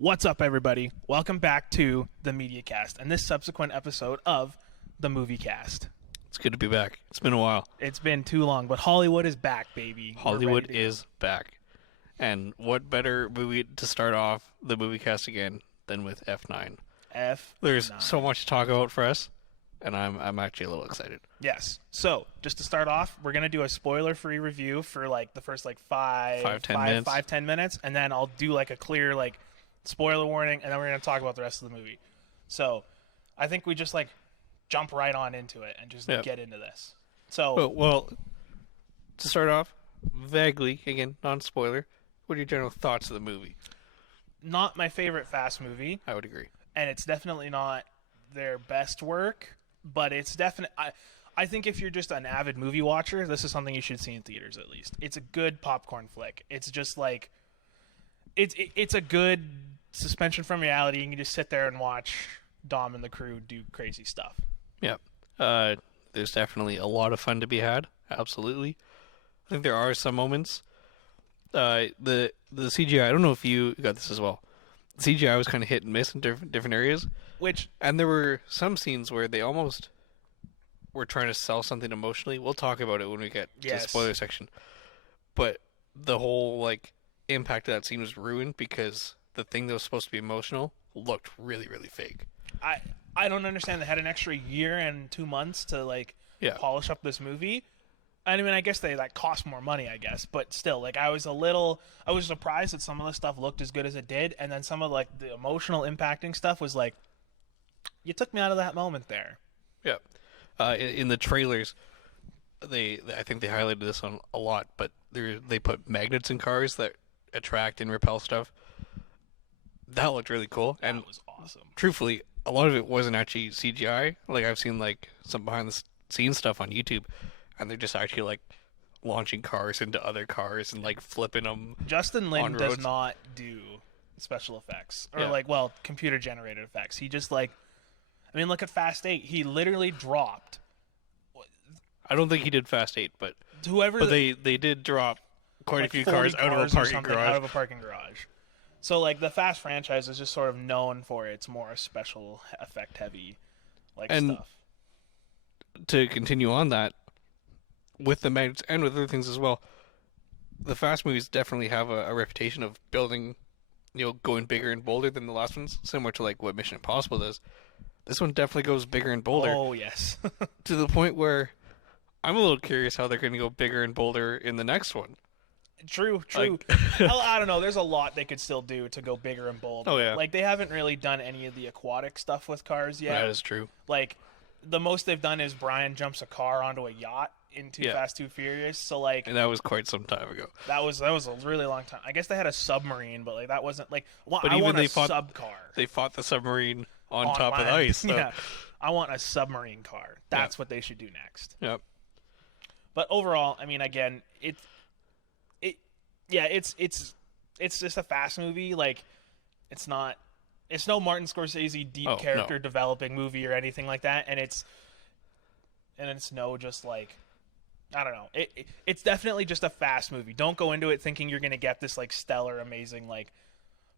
What's up, everybody? Welcome back to the Media Cast and this subsequent episode of the Movie Cast. It's good to be back. It's been a while. It's been too long, but Hollywood is back, baby. Hollywood is back. And what better movie to start off the movie cast again than with F9? There's so much to talk about for us, and I'm actually a little excited. Yes. So, just to start off, we're going to do a spoiler-free review for like the first like 5-10 minutes, and then I'll do like a clear like spoiler warning, and then we're going to talk about the rest of the movie. So, I think we just like jump right on into it and just get into this. So, well, to start off, vaguely, again, non-spoiler, what are your general thoughts of the movie? Not my favorite Fast movie. I would agree. And it's definitely not their best work, but it's definitely... I think if you're just an avid movie watcher, this is something you should see in theaters at least. It's a good popcorn flick. It's just like... It's a good suspension from reality. You can just sit there and watch Dom and the crew do crazy stuff. Yeah. There's definitely a lot of fun to be had. Absolutely. I think there are some moments... the CGI, I don't know if you got this as well. The CGI was kind of hit and miss in different areas. And there were some scenes where they almost were trying to sell something emotionally. We'll talk about it when we get to the spoiler section. But the whole like impact of that scene was ruined because the thing that was supposed to be emotional looked really, really fake. I don't understand. They had an extra year and 2 months to like polish up this movie. I mean, I guess that cost more money, I guess, but still, like, I was surprised that some of the stuff looked as good as it did, and then some of like the emotional impacting stuff was like, you took me out of that moment there. Yeah, in the trailers, I think they highlighted this on a lot, but they put magnets in cars that attract and repel stuff. That looked really cool, and that was awesome. Truthfully, a lot of it wasn't actually CGI. Like I've seen like some behind the scenes stuff on YouTube. And they're just actually like launching cars into other cars and like flipping them. Justin Lin does not do special effects or computer generated effects. He just like, I mean, look at Fast 8. He literally dropped. I don't think he did Fast 8, but they did drop quite like a few cars out of a parking garage. Out of a parking garage. So like the Fast franchise is just sort of known for its more special effect heavy stuff. To continue on that. With the magnets and with other things as well, the Fast movies definitely have a reputation of building, going bigger and bolder than the last ones, similar to like what Mission Impossible does. This one definitely goes bigger and bolder. Oh, yes. To the point where I'm a little curious how they're going to go bigger and bolder in the next one. True. I don't know. There's a lot they could still do to go bigger and bolder. Oh, yeah. Like, they haven't really done any of the aquatic stuff with cars yet. That is true. Like, the most they've done is Brian jumps a car onto a yacht in Too Fast, Too Furious. So like, and that was quite some time ago. That was a really long time. I guess they had a submarine, but like that wasn't like. Well, but I even want they a fought, sub car. They fought the submarine on top of the ice. So. Yeah, I want a submarine car. That's what they should do next. Yep. But overall, I mean, again, it's just a Fast movie. Like, it's no Martin Scorsese deep character developing movie or anything like that, and it's no just like. I don't know. It's definitely just a Fast movie. Don't go into it thinking you're going to get this like stellar, amazing like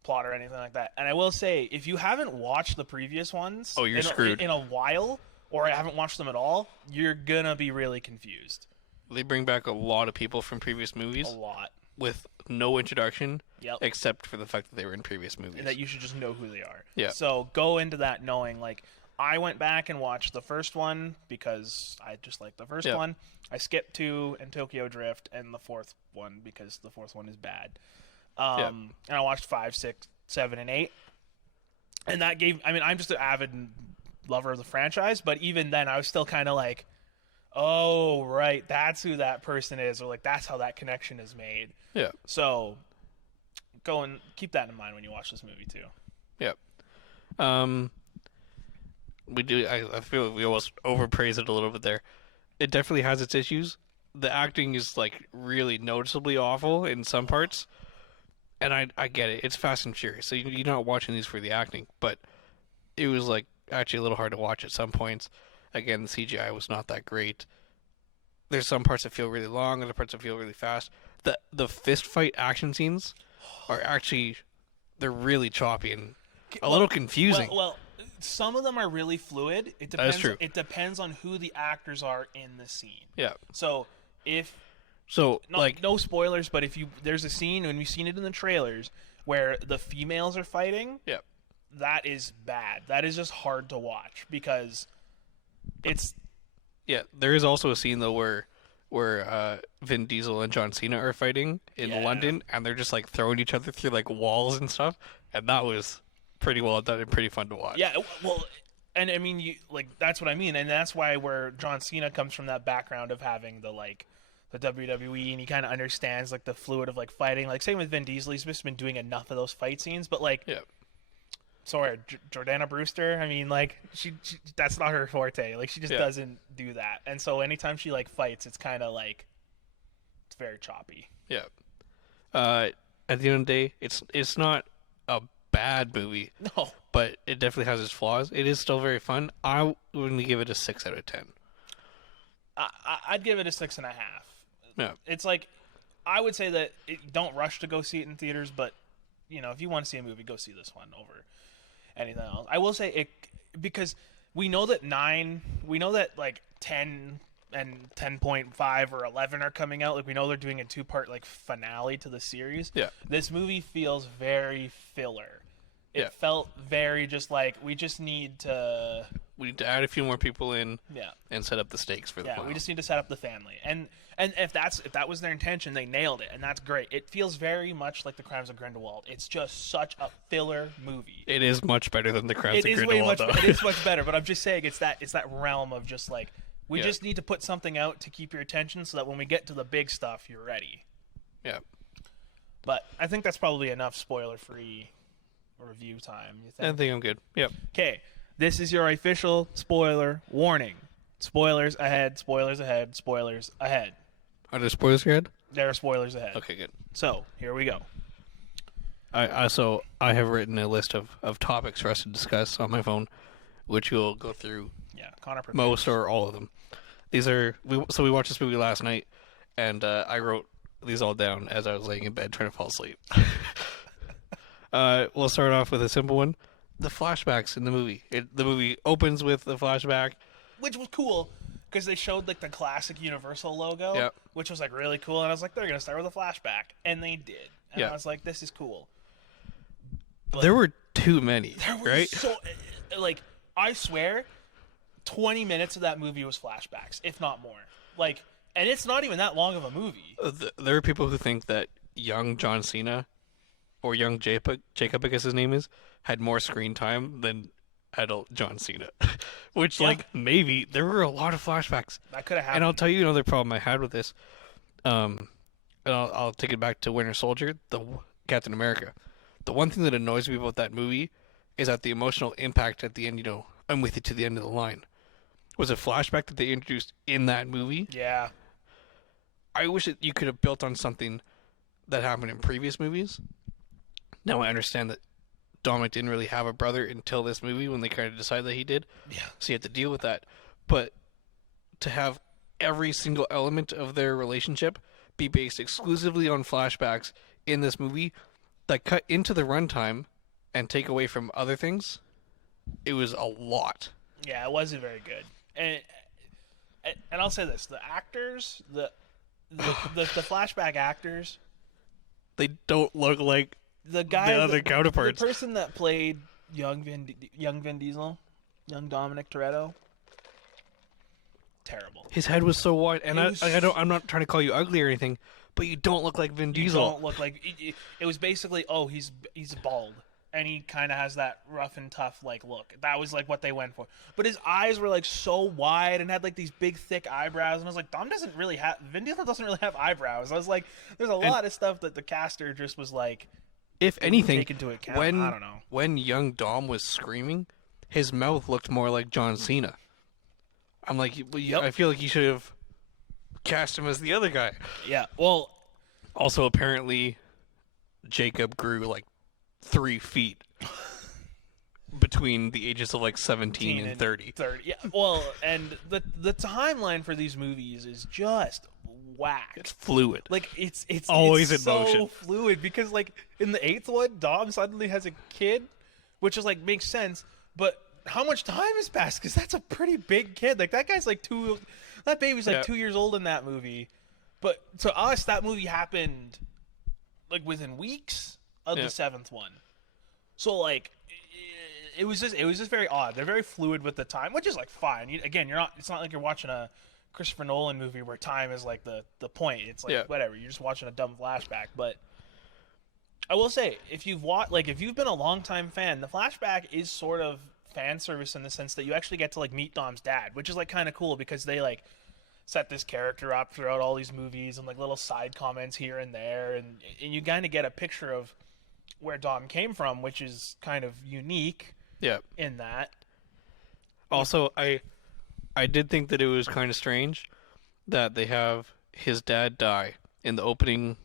plot or anything like that. And I will say, if you haven't watched the previous ones, you're screwed in a while, or I haven't watched them at all, you're gonna be really confused. They bring back a lot of people from previous movies. A lot with no introduction, except for the fact that they were in previous movies, and that you should just know who they are. Yeah. So go into that knowing like. I went back and watched the first one because I just liked the first one. I skipped 2 and Tokyo Drift and the fourth one because the fourth one is bad. And I watched 5, 6, 7, and 8. And that gave... I mean, I'm just an avid lover of the franchise, but even then I was still kind of like, oh, right, that's who that person is, or like that's how that connection is made. Yeah. So go and keep that in mind when you watch this movie too. Yeah. We do. I feel like we almost overpraise it a little bit there. It definitely has its issues. The acting is like really noticeably awful in some parts, and I get it. It's Fast and Furious, so you're not watching these for the acting, but it was like actually a little hard to watch at some points. Again, the CGI was not that great. There's some parts that feel really long, other parts that feel really fast. The fist fight action scenes are actually they're really choppy and a little confusing. Well, some of them are really fluid. It That is depends. true. It depends on who the actors are in the scene. Yeah. So if So no spoilers, but if there's a scene, and we've seen it in the trailers, where the females are fighting. Yeah. That is bad. That is just hard to watch because it's. Yeah, there is also a scene though where Vin Diesel and John Cena are fighting in London, and they're just like throwing each other through like walls and stuff, and that was pretty well done and pretty fun to watch. Yeah, well, and I mean, that's what I mean, and that's why where John Cena comes from that background of having the WWE, and he kind of understands like the fluid of like fighting. Like same with Vin Diesel, he's just been doing enough of those fight scenes, but like. Yeah. Sorry, Jordana Brewster. I mean, like she that's not her forte. Like she just doesn't do that. And so anytime she like fights, it's kind of like it's very choppy. Yeah. At the end of the day, it's not a bad movie. No, but it definitely has its flaws. It is still very fun. I would only give it a 6 out of 10. I'd give it a 6.5. Yeah. It's like I would say that don't rush to go see it in theaters, but if you want to see a movie, go see this one over anything else. I will say it because we know that like 10 and 10.5 or 11 are coming out. Like we know they're doing a 2-part like finale to the series. Yeah. This movie feels very filler. It felt very just like we need to add a few more people in. Yeah. And set up the stakes for the final. We just need to set up the family. And if that was their intention, they nailed it, and that's great. It feels very much like The Crimes of Grindelwald. It's just such a filler movie. It is much better than The Crimes of Grindelwald. It is much better, but I'm just saying it's that realm of just like we just need to put something out to keep your attention so that when we get to the big stuff, you're ready. Yeah. But I think that's probably enough spoiler-free review time. You think? I think I'm good. Yep. Okay, this is your official spoiler warning. Spoilers ahead, spoilers ahead, spoilers ahead. Are there spoilers ahead? There are spoilers ahead. Okay, good. So, here we go. I have written a list of topics for us to discuss on my phone, which we'll go through Connor most or all of them. These are we watched this movie last night, and I wrote these all down as I was laying in bed trying to fall asleep. We'll start off with a simple one. The flashbacks in the movie. The movie opens with the flashback. Which was cool, because they showed like the classic Universal logo, which was like really cool, and I was like, they're gonna start with a flashback, and they did, and I was like, this is cool. But there were too many, right? So, like, I swear, 20 minutes of that movie was flashbacks, if not more. Like, and it's not even that long of a movie. There are people who think that young John Cena, or young Jacob, I guess his name is, had more screen time than adult John Cena. Which, like, maybe there were a lot of flashbacks. That could have happened. And I'll tell you another problem I had with this. And I'll take it back to Winter Soldier, the Captain America. The one thing that annoys me about that movie is that the emotional impact at the end, I'm with you to the end of the line, was a flashback that they introduced in that movie. Yeah. I wish that you could have built on something that happened in previous movies. Now I understand that Dominic didn't really have a brother until this movie when they kind of decided that he did. Yeah. So you have to deal with that. But to have every single element of their relationship be based exclusively on flashbacks in this movie that cut into the runtime and take away from other things, it was a lot. Yeah, it wasn't very good. And I'll say this: the actors, the flashback actors, they don't look like the guy, the other counterparts. The person that played young Vin Diesel, young Dominic Toretto, terrible. His head was so wide, and I'm not trying to call you ugly or anything, but you don't look like Vin Diesel. You don't look like it was basically he's bald. And he kind of has that rough and tough like look. That was like what they went for. But his eyes were like so wide and had like these big thick eyebrows. And I was like, Vin Diesel doesn't really have eyebrows. I was like, there's a lot of stuff that the caster just was like, if anything, take into account. I don't know. When young Dom was screaming, his mouth looked more like John Cena. I'm like, I feel like you should have cast him as the other guy. Yeah. Well, also apparently, Jacob grew like 3 feet between the ages of like 17 and 30. Yeah. Well, and the timeline for these movies is just whack. It's fluid. Like it's Always it's in so motion. fluid because like in the 8th one, Dom suddenly has a kid, which is like makes sense. But how much time has passed? Because that's a pretty big kid. Like that guy's like that baby's like 2 years old in that movie. But to us, that movie happened like within weeks of the 7th one. So like it was just very odd. They're very fluid with the time, which is like fine. It's not like you're watching a Christopher Nolan movie where time is like the point. It's like whatever. You're just watching a dumb flashback. But I will say, if you've been a longtime fan, the flashback is sort of fan service in the sense that you actually get to like meet Dom's dad, which is like kind of cool because they like set this character up throughout all these movies and like little side comments here and there, and you kind of get a picture of where Dom came from, which is kind of unique. Yeah. In that. Also, I did think that it was kind of strange that they have his dad die in the opening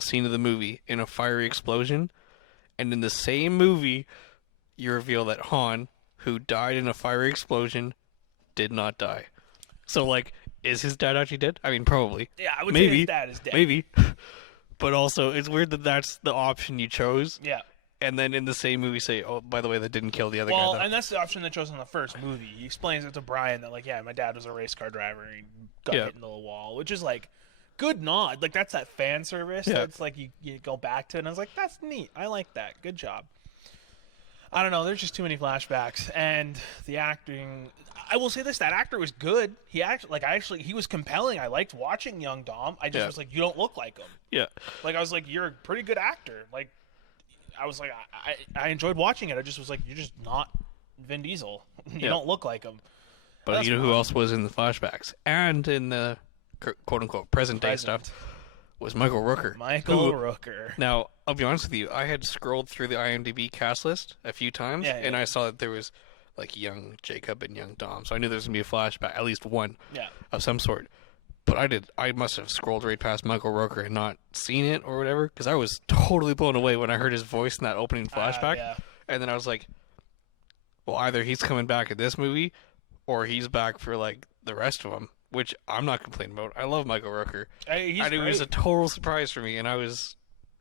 scene of the movie in a fiery explosion, and in the same movie, you reveal that Han, who died in a fiery explosion, did not die. So, like, is his dad actually dead? I mean, probably. Yeah, I would say his dad is dead. Maybe. But also, it's weird that that's the option you chose. Yeah. And then in the same movie say, oh, by the way, that didn't kill the other guy. Well, and that's the option they chose in the first movie. He explains it to Brian that, like, yeah, my dad was a race car driver and he got hit into the wall, which is, like, good nod. Like, that's that fan service. Yeah. That's, like, you go back to it, and I was like, that's neat. I like that. Good job. I don't know. There's just too many flashbacks. And the acting, I will say this, that actor was good. He was compelling. I liked watching young Dom. I just was like, you don't look like him. Yeah. Like, I was like, you're a pretty good actor. Like, I was like, I enjoyed watching it. I just was like, you're just not Vin Diesel. You don't look like him. But you know who else was in the flashbacks and in the quote-unquote present-day stuff was Michael Rooker. Rooker. Now, I'll be honest with you. I had scrolled through the IMDb cast list a few times, and I saw that there was like young Jacob and young Dom. So I knew there was going to be a flashback, at least one of some sort. But I must have scrolled right past Michael Rooker and not seen it or whatever, because I was totally blown away when I heard his voice in that opening flashback. And then I was like, well, either he's coming back in this movie, or he's back for like the rest of them, which I'm not complaining about. I love Michael Rooker. It was a total surprise for me, and I was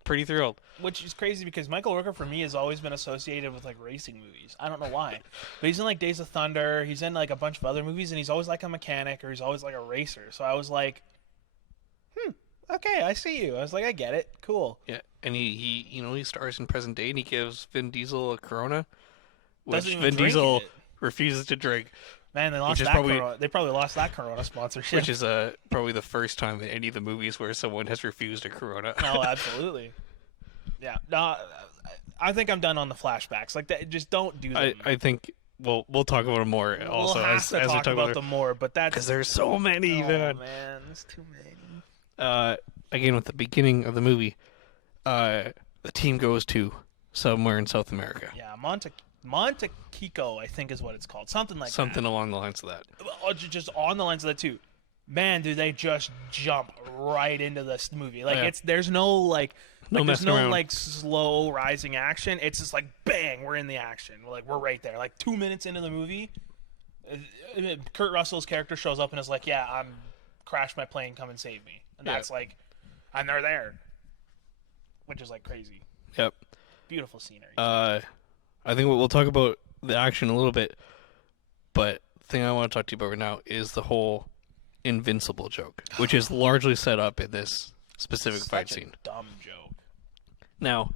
pretty thrilled. Which is crazy because Michael Rooker for me has always been associated with like racing movies. I don't know why, but he's in like Days of Thunder. He's in like a bunch of other movies, and he's always like a mechanic or he's always like a racer. So I was like, okay, I see you. I was like, I get it. Cool. Yeah, and he stars in present day, and he gives Vin Diesel a Corona, which Vin Diesel refuses to drink. Man, they lost that Corona. They probably lost that Corona sponsorship. Which is probably the first time in any of the movies where someone has refused a Corona. No, absolutely. Yeah. No, I think I'm done on the flashbacks. Like that, just don't do them. I think we'll talk about them more. Also, we'll have to talk about them more, but that's because there's so many. Man, there's too many. Again, with the beginning of the movie, the team goes to somewhere in South America. Yeah, Monte Kiko, I think is what it's called. Something like Something along the lines of that. Just on the lines of that, too. Man, do they just jump right into this movie. Like, there's no, there's no, like, slow rising action. It's just like, bang, we're in the action. We're right there. Like, 2 minutes into the movie, Kurt Russell's character shows up and is like, yeah, I'm crashed my plane, come and save me. And that's like, and they're there. Which is, like, crazy. Yep. Beautiful scenery. I think we'll talk about the action a little bit, but the thing I want to talk to you about right now is the whole invincible joke, which is largely set up in this specific fight scene. Dumb joke. Now,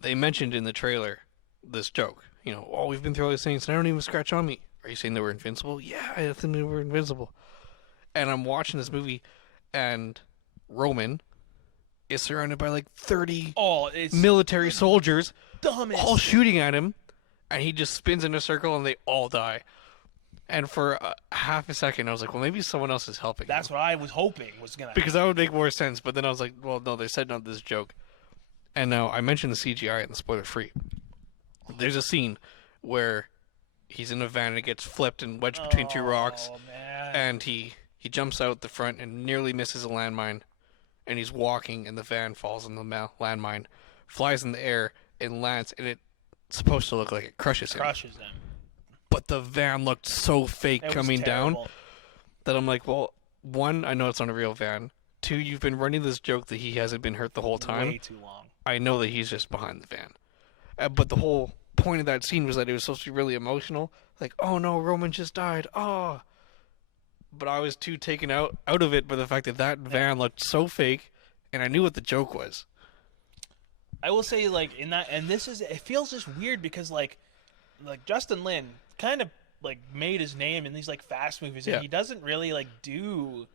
they mentioned in the trailer this joke. We've been through all these things, and I don't even scratch on me. Are you saying they were invincible? Yeah, I think they were invincible. And I'm watching this movie, and Roman is surrounded by like 30 military soldiers, all shooting at him. And he just spins in a circle, and they all die. And for half a second, I was like, well, maybe someone else is helping. That's what I was hoping was going to happen. Because that would make more sense. But then I was like, well, no, they said not this joke. And now I mentioned the CGI and the spoiler-free. There's a scene where he's in a van and it gets flipped and wedged between two rocks. Man. And he jumps out the front and nearly misses a landmine. And he's walking, and the van falls on the landmine, flies in the air, and lands, and it's supposed to look like it crushes him. But the van looked so fake coming down that I'm like, well, one, I know it's not a real van. Two, you've been running this joke that he hasn't been hurt the whole time. Way too long. I know that he's just behind the van. But the whole point of that scene was that it was supposed to be really emotional. Like, oh no, Roman just died. Oh. But I was too taken out of it by the fact that that van looked so fake, and I knew what the joke was. I will say, like, in that, and this is, it feels just weird because, like Justin Lin kind of, like, made his name in these, like, fast movies, and he doesn't really, like, do,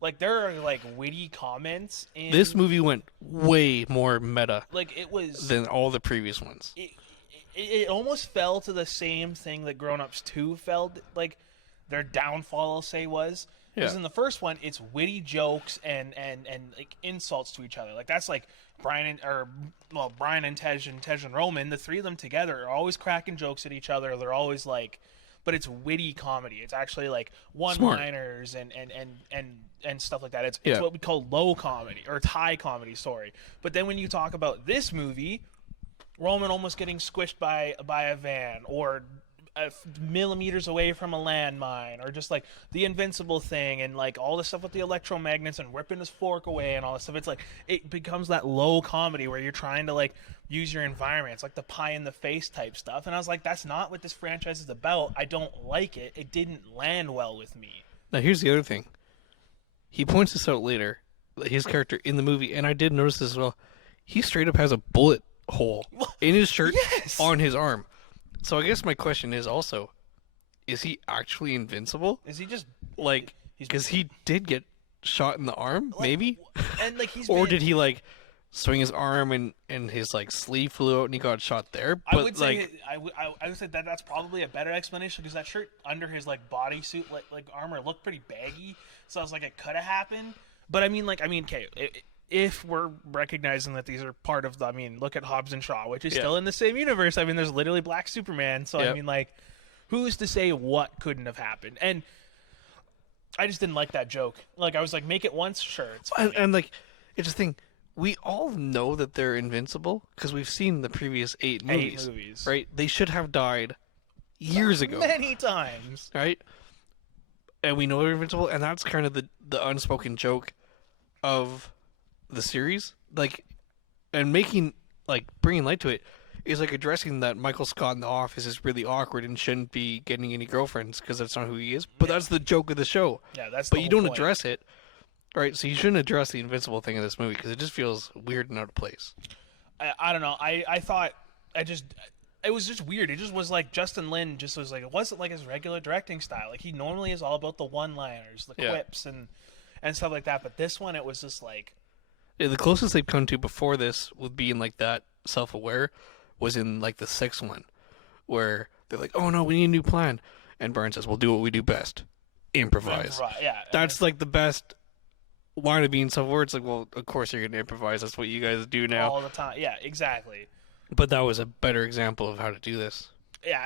like, there are, like, witty comments in... This movie went way more meta, like, it was... than all the previous ones. It almost fell to the same thing that Grown Ups 2 felt, like, their downfall, I'll say, was. Because in the first one, it's witty jokes and like insults to each other. Like that's like Brian and Tej and Roman, the three of them together are always cracking jokes at each other. They're always like, but it's witty comedy. It's actually like one-liners and stuff like that. It's what we call low comedy or it's high comedy. Sorry, but then when you talk about this movie, Roman almost getting squished by a van or millimeters away from a landmine, or just like the invincible thing and like all the stuff with the electromagnets and ripping his fork away and all this stuff, it's like it becomes that low comedy where you're trying to like use your environment. It's like the pie in the face type stuff, and I was like, that's not what this franchise is about. I don't like it. It didn't land well with me. Now here's the other thing. He points this out later, his character in the movie, and I did notice this as well. He straight up has a bullet hole in his shirt on his arm. So I guess my question is also, is he actually invincible? Is he just like, because he did get shot in the arm, like, maybe, and like he's or did he like swing his arm and his like sleeve flew out and he got shot there? But I would say I would say that that's probably a better explanation because that shirt under his like bodysuit like armor looked pretty baggy, so I was like it could have happened. But I mean okay. If we're recognizing that these are part of the, look at Hobbs and Shaw, which is still in the same universe. There's literally Black Superman. So, who's to say what couldn't have happened? And I just didn't like that joke. Like, I was like, make it once, sure, it's fine. And like, it's the thing, we all know that they're invincible because we've seen the previous 8 movies. Right? They should have died years ago. Many times. Right? And we know they're invincible, and that's kind of the unspoken joke of the series, like, and making like bringing light to it is like addressing that Michael Scott in The Office is really awkward and shouldn't be getting any girlfriends because that's not who he is. But that's the joke of the show. Yeah, that's. But you don't address it, right? So you shouldn't address the invincible thing in this movie because it just feels weird and out of place. I don't know. I thought it was just weird. It just was like Justin Lin just was like, it wasn't like his regular directing style. Like he normally is all about the one-liners, the quips, and stuff like that. But this one, it was just like. Yeah, the closest they've come to before this with being like that self-aware was in like the 6th one, where they're like, "Oh no, we need a new plan," and Burns says, "We'll do what we do best, improvise." Yeah, that's like the best line of being self-aware. It's like, well, of course you're gonna improvise. That's what you guys do now all the time. Yeah, exactly. But that was a better example of how to do this. Yeah,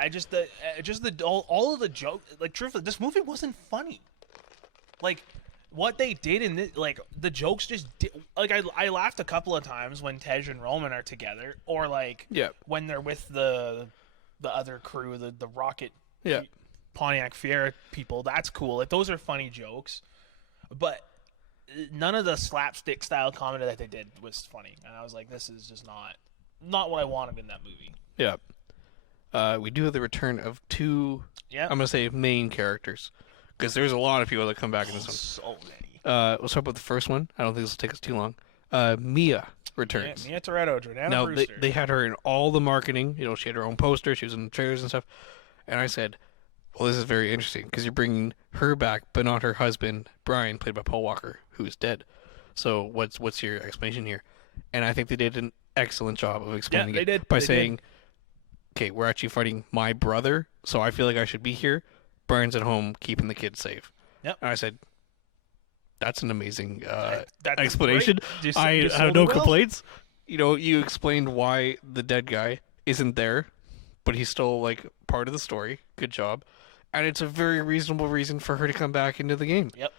all of the jokes. Like, truthfully, this movie wasn't funny. Like. What they did in this, like, the jokes just did, like, I laughed a couple of times when Tej and Roman are together, or like when they're with the other crew, the Rocket Pontiac Fiera people. That's cool. Like, those are funny jokes, but none of the slapstick style comedy that they did was funny, and I was like, this is just not what I wanted in that movie. Yeah. We do have the return of 2 I'm gonna say main characters. Because there's a lot of people that come back in this one. So many. Let's talk about the first one. I don't think this will take us too long. Mia returns. Mia Toretto, Jordana now, Brewster. They had her in all the marketing. You know, she had her own poster. She was in the trailers and stuff. And I said, well, this is very interesting because you're bringing her back, but not her husband, Brian, played by Paul Walker, who is dead. So what's your explanation here? And I think they did an excellent job of explaining it by saying, okay, we're actually fighting my brother, so I feel like I should be here. Brian's at home keeping the kids safe. Yep. And I said, that's an amazing that's explanation. I have no complaints. You know, you explained why the dead guy isn't there, but he's still like part of the story. Good job. And it's a very reasonable reason for her to come back into the game. Yep.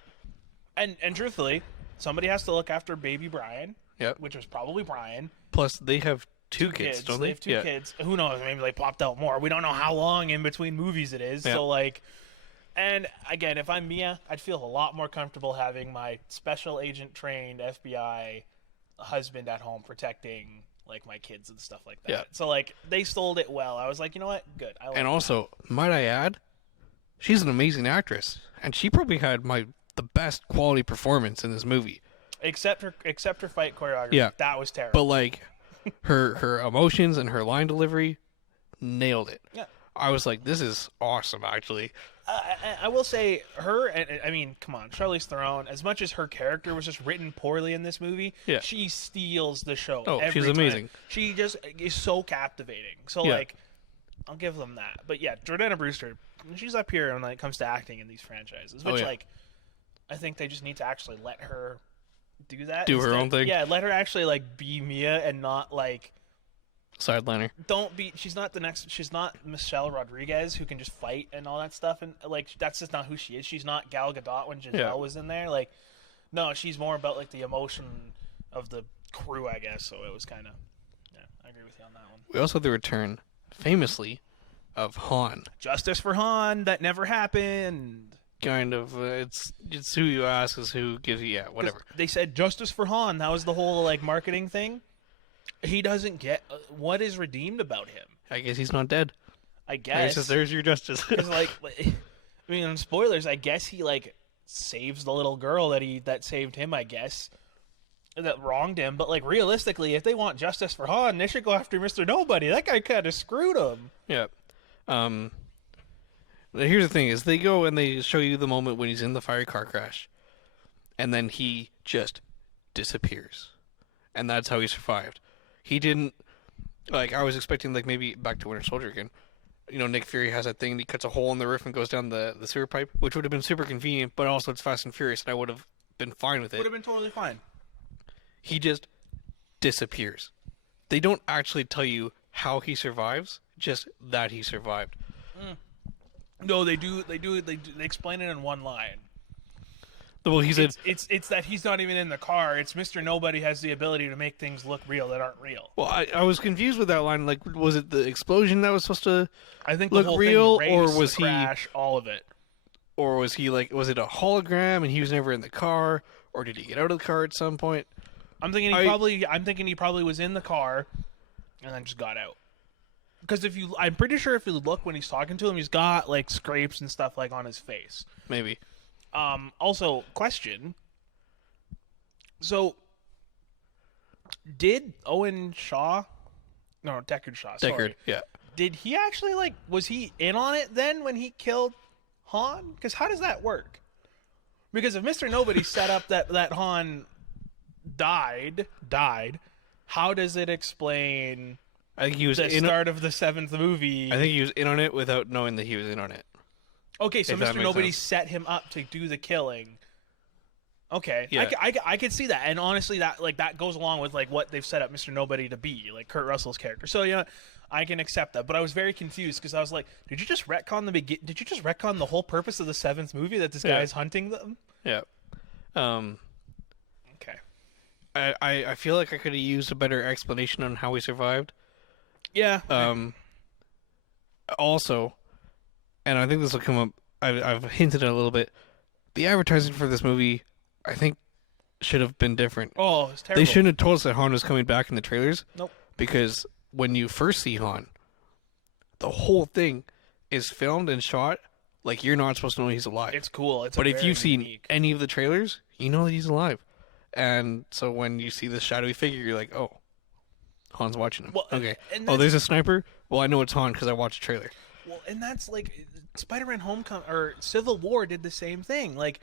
And truthfully, somebody has to look after baby Brian. Yep. Which was probably Brian. Plus, they have two kids, don't they? They have 2 kids. Who knows? Maybe they popped out more. We don't know how long in between movies it is. So, like, And again, if I'm Mia, I'd feel a lot more comfortable having my special agent trained FBI husband at home protecting like my kids and stuff like that. Yeah. So like they sold it well. I was like, you know what? Good. I like And that. also, might I add, she's an amazing actress, and she probably had the best quality performance in this movie. Except her fight choreography. Yeah. That was terrible. But like her emotions and her line delivery nailed it. Yeah. I was like, this is awesome, actually. I will say her, and I mean, come on, Charlize Theron. As much as her character was just written poorly in this movie, Yeah. she steals the show. Oh, every she's time. amazing. She just is so captivating. So Yeah. like, I'll give them that. But yeah, Jordana Brewster, she's up here when it comes to acting in these franchises. Which like, I think they just need to actually let her do that. Do her own thing. Yeah, let her actually like be Mia and not like. Sideliner. She's not Michelle Rodriguez who can just fight and all that stuff, and like that's just not who she is. She's not Gal Gadot when Giselle was in there. Like, no, she's more about like the emotion of the crew, I guess. So it was kind of, yeah, I agree with you on that one. We also have the return, famously, of Han. Justice for Han, that never happened. Kind of, it's who you ask is who gives you, whatever. They said Justice for Han. That was the whole like marketing thing. He doesn't get what is redeemed about him. I guess he's not dead. I guess. There's your justice. Because like, I mean, on spoilers, I guess he like saves the little girl that saved him. I guess that wronged him. But like realistically, if they want justice for Han, they should go after Mr. Nobody. That guy kind of screwed him. Yeah. Here's the thing: is they go and they show you the moment when he's in the fiery car crash, and then he just disappears, and that's how he survived. He didn't, like, I was expecting, like, maybe back to Winter Soldier again. You know, Nick Fury has that thing, and he cuts a hole in the roof and goes down the sewer pipe, which would have been super convenient, but also it's Fast and Furious, and I would have been fine with it. Would have been totally fine. He just disappears. They don't actually tell you how he survives, just that he survived. No, they do. They explain it in one line. Well, he said it's that he's not even in the car. It's Mr. Nobody has the ability to make things look real that aren't real. Well, I was confused with that line. Like, was it the explosion that was supposed to I think look the whole real, thing, or race, was the crash, all of it? Or was he like, was it a hologram and he was never in the car, or did he get out of the car at some point? I'm thinking he probably was in the car, and then just got out. Because I'm pretty sure if you look when he's talking to him, he's got like scrapes and stuff like on his face. Maybe. Also, question. So, did Owen Shaw? No, Deckard Shaw. Sorry. Deckard, yeah. Did he actually was he in on it then when he killed Han? Because how does that work? Because if Mr. Nobody set up that Han died, how does it explain I think he was the start of the 7th movie? I think he was in on it without knowing that he was in on it. Okay, so If that Mr. makes Nobody sense. set him up to do the killing. Okay, Yeah. I could see that, and honestly, that goes along with like what they've set up Mr. Nobody to be, like Kurt Russell's character. So yeah, I can accept that. But I was very confused because I was like, did you just retcon Did you just retcon the whole purpose of the 7th movie that this guy is hunting them? Yeah. Okay. I feel like I could have used a better explanation on how he survived. Yeah. Also, and I think this will come up, I've hinted at a little bit, the advertising for this movie, I think, should have been different. Oh, it's terrible. They shouldn't have told us that Han was coming back in the trailers. Nope. Because when you first see Han, the whole thing is filmed and shot like you're not supposed to know he's alive. It's cool. But if you've seen any of the trailers, you know that he's alive. And so when you see this shadowy figure, you're like, oh, Han's watching him. Well, okay. and Oh, there's a sniper? Well, I know it's Han because I watched a trailer. Well, and that's like Spider-Man Homecoming or Civil War did the same thing. Like,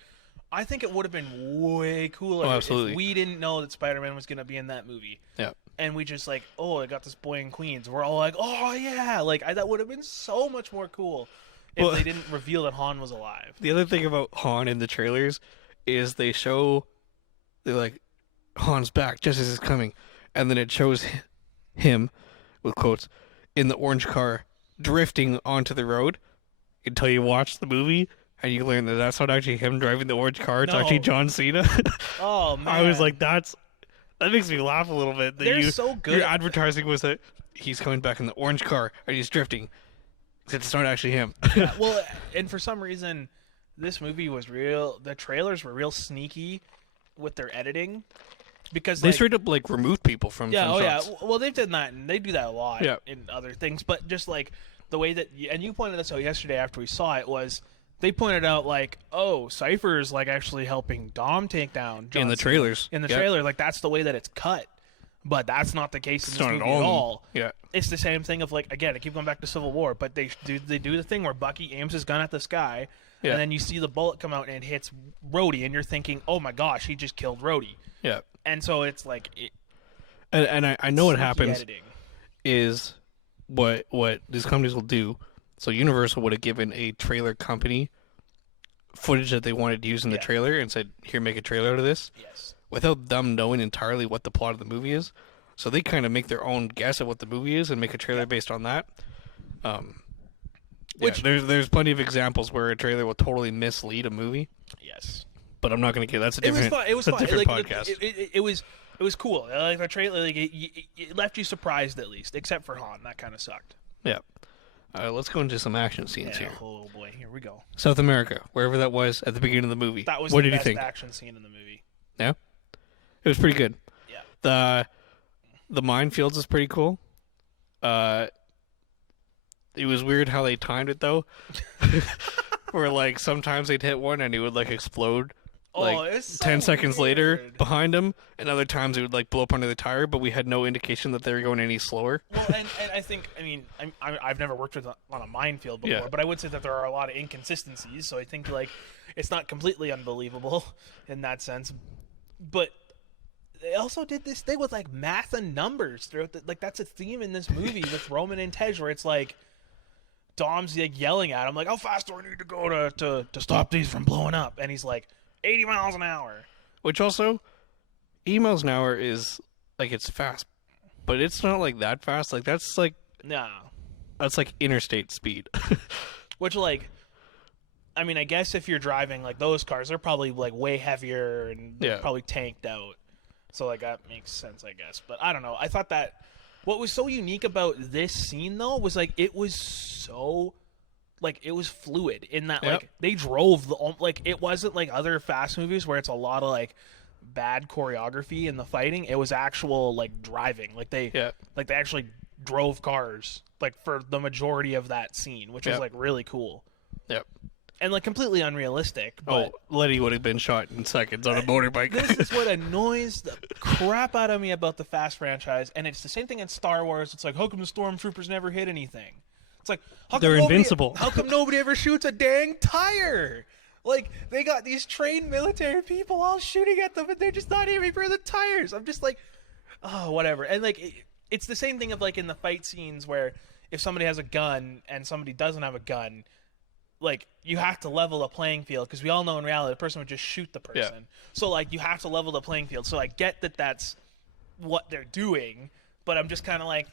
I think it would have been way cooler if we didn't know that Spider-Man was going to be in that movie. Yeah. And we just like, oh, I got this boy in Queens. We're all like, oh yeah, like that would have been so much more cool if they didn't reveal that Han was alive. The other thing about Han in the trailers is they're like, Han's back just as it's coming, and then it shows him, with quotes, in the orange car drifting onto the road until you watch the movie and you learn that that's not actually him driving the orange car. It's actually John Cena. Oh man, I was like, that makes me laugh a little bit. They're so good. Your advertising was that he's coming back in the orange car and he's drifting. Except it's not actually him. Yeah, well, and for some reason, this movie was real. The trailers were real sneaky with their editing because They like, straight up like removed people from yeah, some oh shots. yeah. Well, they've done that, and they do that a lot Yeah. in other things. But just like the way that, and you pointed this out yesterday after we saw it, was they pointed out like, oh, Cypher's like actually helping Dom take down John In the Cena. trailers. In the Yeah. trailer, like that's the way that it's cut. But that's not the case in It's this not movie at all. at all. Yeah. It's the same thing of like, again, I keep going back to Civil War, but they do the thing where Bucky aims his gun at the sky, Yeah. and then you see the bullet come out and it hits Rhodey, and you're thinking, oh my gosh, he just killed Rhodey. Yeah. And so it's like, And I know what sneaky happens editing. is what these companies will do. So Universal would have given a trailer company footage that they wanted to use in the Yeah. trailer and said, here, make a trailer out of this, Yes. without them knowing entirely what the plot of the movie is. So they kind of make their own guess at what the movie is and make a trailer based on that. Which- there's plenty of examples where a trailer will totally mislead a movie, Yes. but I'm not going to get that's a It was different fun. It was that's a fun. different Like, podcast. it was cool. Like the trailer, like it left you surprised at least, except for Han. That kind of sucked. Yeah. Let's go into some action scenes Yeah. here. Oh boy, here we go. South America, wherever that was at the beginning of the movie. That was what the did you best think? action scene in the movie. Yeah, it was pretty good. Yeah. The minefields is pretty cool. It was weird how they timed it though. Where like sometimes they'd hit one and it would like explode like it's so 10 seconds later weird. behind them, and other times it would like blow up under the tire, but we had no indication that they were going any slower. Well, and I think, I mean, I've never worked on a minefield before, Yeah. but I would say that there are a lot of inconsistencies. So I think like it's not completely unbelievable in that sense. But they also did this thing with like math and numbers throughout like that's a theme in this movie with Roman and Tej, where it's like Dom's like yelling at him like, how fast do I need to go to stop these from blowing up? And he's like 80 miles an hour. Which also, 80 miles an hour is like it's fast, but it's not like that fast. Like that's like No. interstate speed. Which, like, I mean, I guess if you're driving, like, those cars, they're probably, like, way heavier and they're Yeah. probably tanked out. So, like, that makes sense, I guess. But I don't know. I thought that what was so unique about this scene, though, was, like, it was so, like, it was fluid in that, Yep. like, they drove like, it wasn't like other fast movies where it's a lot of, like, bad choreography in the fighting. It was actual, like, driving. Like, they actually drove cars, like, for the majority of that scene, which was, Yep. like, really cool. Yep. And like completely unrealistic. But Letty would have been shot in seconds on a motorbike. this is what annoys the crap out of me about the Fast franchise, and it's the same thing in Star Wars. It's like, how come the stormtroopers never hit anything? It's like, how come They're nobody- invincible. How come nobody ever shoots a dang tire? Like, they got these trained military people all shooting at them, and they're just not aiming for the tires. I'm just like, oh, whatever. And like, it's the same thing of like in the fight scenes where if somebody has a gun and somebody doesn't have a gun, like, you have to level the playing field, because we all know in reality the person would just shoot the person. Yeah. So, like, you have to level the playing field. So I get that that's what they're doing, but I'm just kind of like,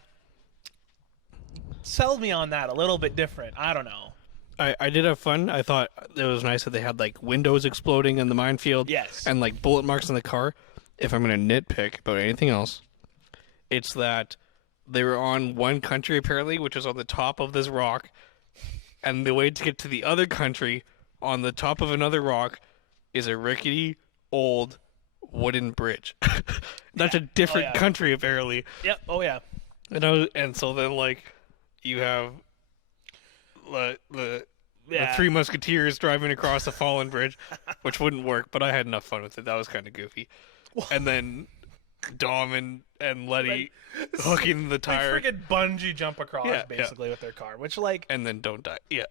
sell me on that a little bit different. I don't know. I did have fun. I thought it was nice that they had like windows exploding in the minefield. Yes. And like bullet marks in the car. If I'm going to nitpick about anything else, it's that they were on one country apparently, which is on the top of this rock. And the way to get to the other country on the top of another rock is a rickety old wooden bridge. That's a different yeah. country apparently. Yep. Oh, yeah. And so then like you have the Yeah. Three Musketeers driving across a fallen bridge, which wouldn't work, but I had enough fun with it. That was kind of goofy. And then Dom and Letty hooking the tire, They freaking bungee jump across, Yeah, basically, with their car, which, like, and then don't die. Yeah.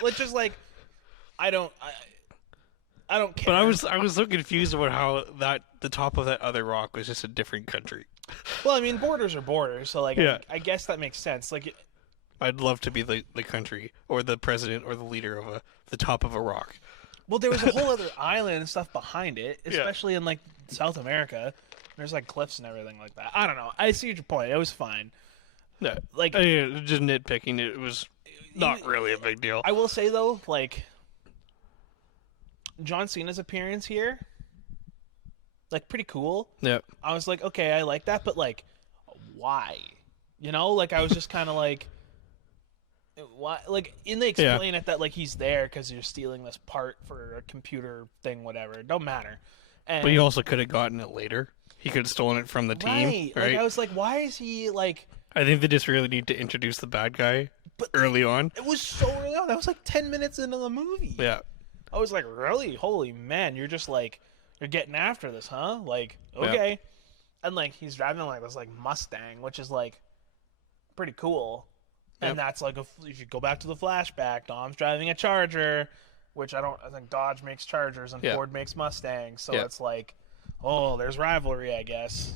which is like, I don't care. But I was so confused about how the top of that other rock was just a different country. Well, I mean, borders are borders, so like, Yeah. I guess that makes sense. Like, I'd love to be the country or the president or the leader of the top of a rock. well, there was a whole other island and stuff behind it, Yeah. especially in like South America. There's like cliffs and everything like that. I don't know. I see your point. It was fine. Yeah. Like, Just nitpicking. It was not really a big deal. I will say though, like, John Cena's appearance here, like, pretty cool. Yeah. I was like, okay, I like that, but like, why? You know, like, I was just kind of like, Why? Like, and they explain it that like he's there because you're stealing this part for a computer thing, whatever. It don't matter. And, But he also could have gotten it later. He could have stolen it from the team, right? Like, I was like, why is he like? I think they just really need to introduce the bad guy early on. It was so early on. That was like 10 minutes into the movie. Yeah. I was like, really? Holy man, you're just like, you're getting after this, huh? Like, okay. Yeah. And like, he's driving like this like Mustang, which is like pretty cool. And that's like, if you go back to the flashback, Dom's driving a Charger, which I think Dodge makes Chargers and Ford makes Mustangs. So it's like, oh, there's rivalry, I guess.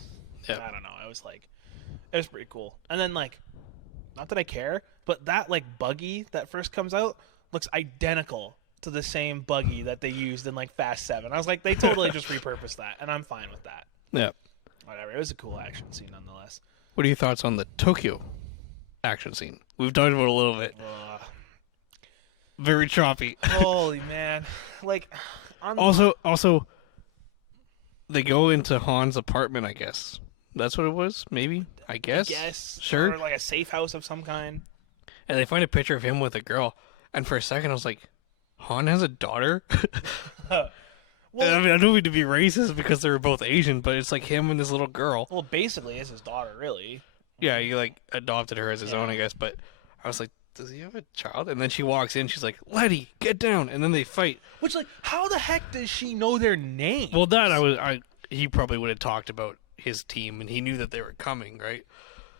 I don't know. It was pretty cool. And then like, not that I care, but that like buggy that first comes out looks identical to the same buggy that they used in like Fast 7. I was like, they totally just repurposed that, and I'm fine with that. Yeah. Whatever. It was a cool action scene nonetheless. What are your thoughts on the Tokyo action scene? We've talked about it a little bit. Very choppy. Holy man. Like, also, they go into Han's apartment, I guess. That's what it was, maybe? I guess. Sure. Or like a safe house of some kind. And they find a picture of him with a girl. And for a second, I was like, Han has a daughter? Well, I mean, I don't mean to be racist because they were both Asian, but it's like him and this little girl. Well, basically, it's his daughter, really. Yeah, he like adopted her as his own, I guess. But I was like, does he have a child? And then she walks in, she's like, Letty, get down. And then they fight. Which, like, how the heck does she know their name? Well, he probably would have talked about his team, and he knew that they were coming, right?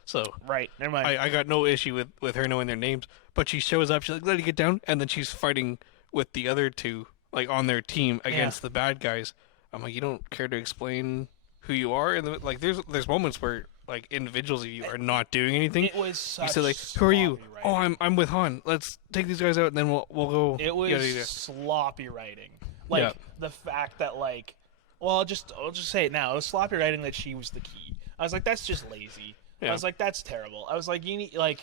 So right, never mind. I got no issue with her knowing their names, but she shows up. She's like, "Let it get down," and then she's fighting with the other two, like on their team against the bad guys. I'm like, you don't care to explain who you are, and like there's moments where like individuals of you are not doing anything. It was such you say like, "Who are you?" Writing. Oh, I'm with Han. Let's take these guys out, and then we'll go. It was sloppy writing. Like the fact that like. Well, I'll just say it now. It was sloppy writing that she was the key. I was like, that's just lazy. Yeah. I was like, that's terrible. I was like, you need like,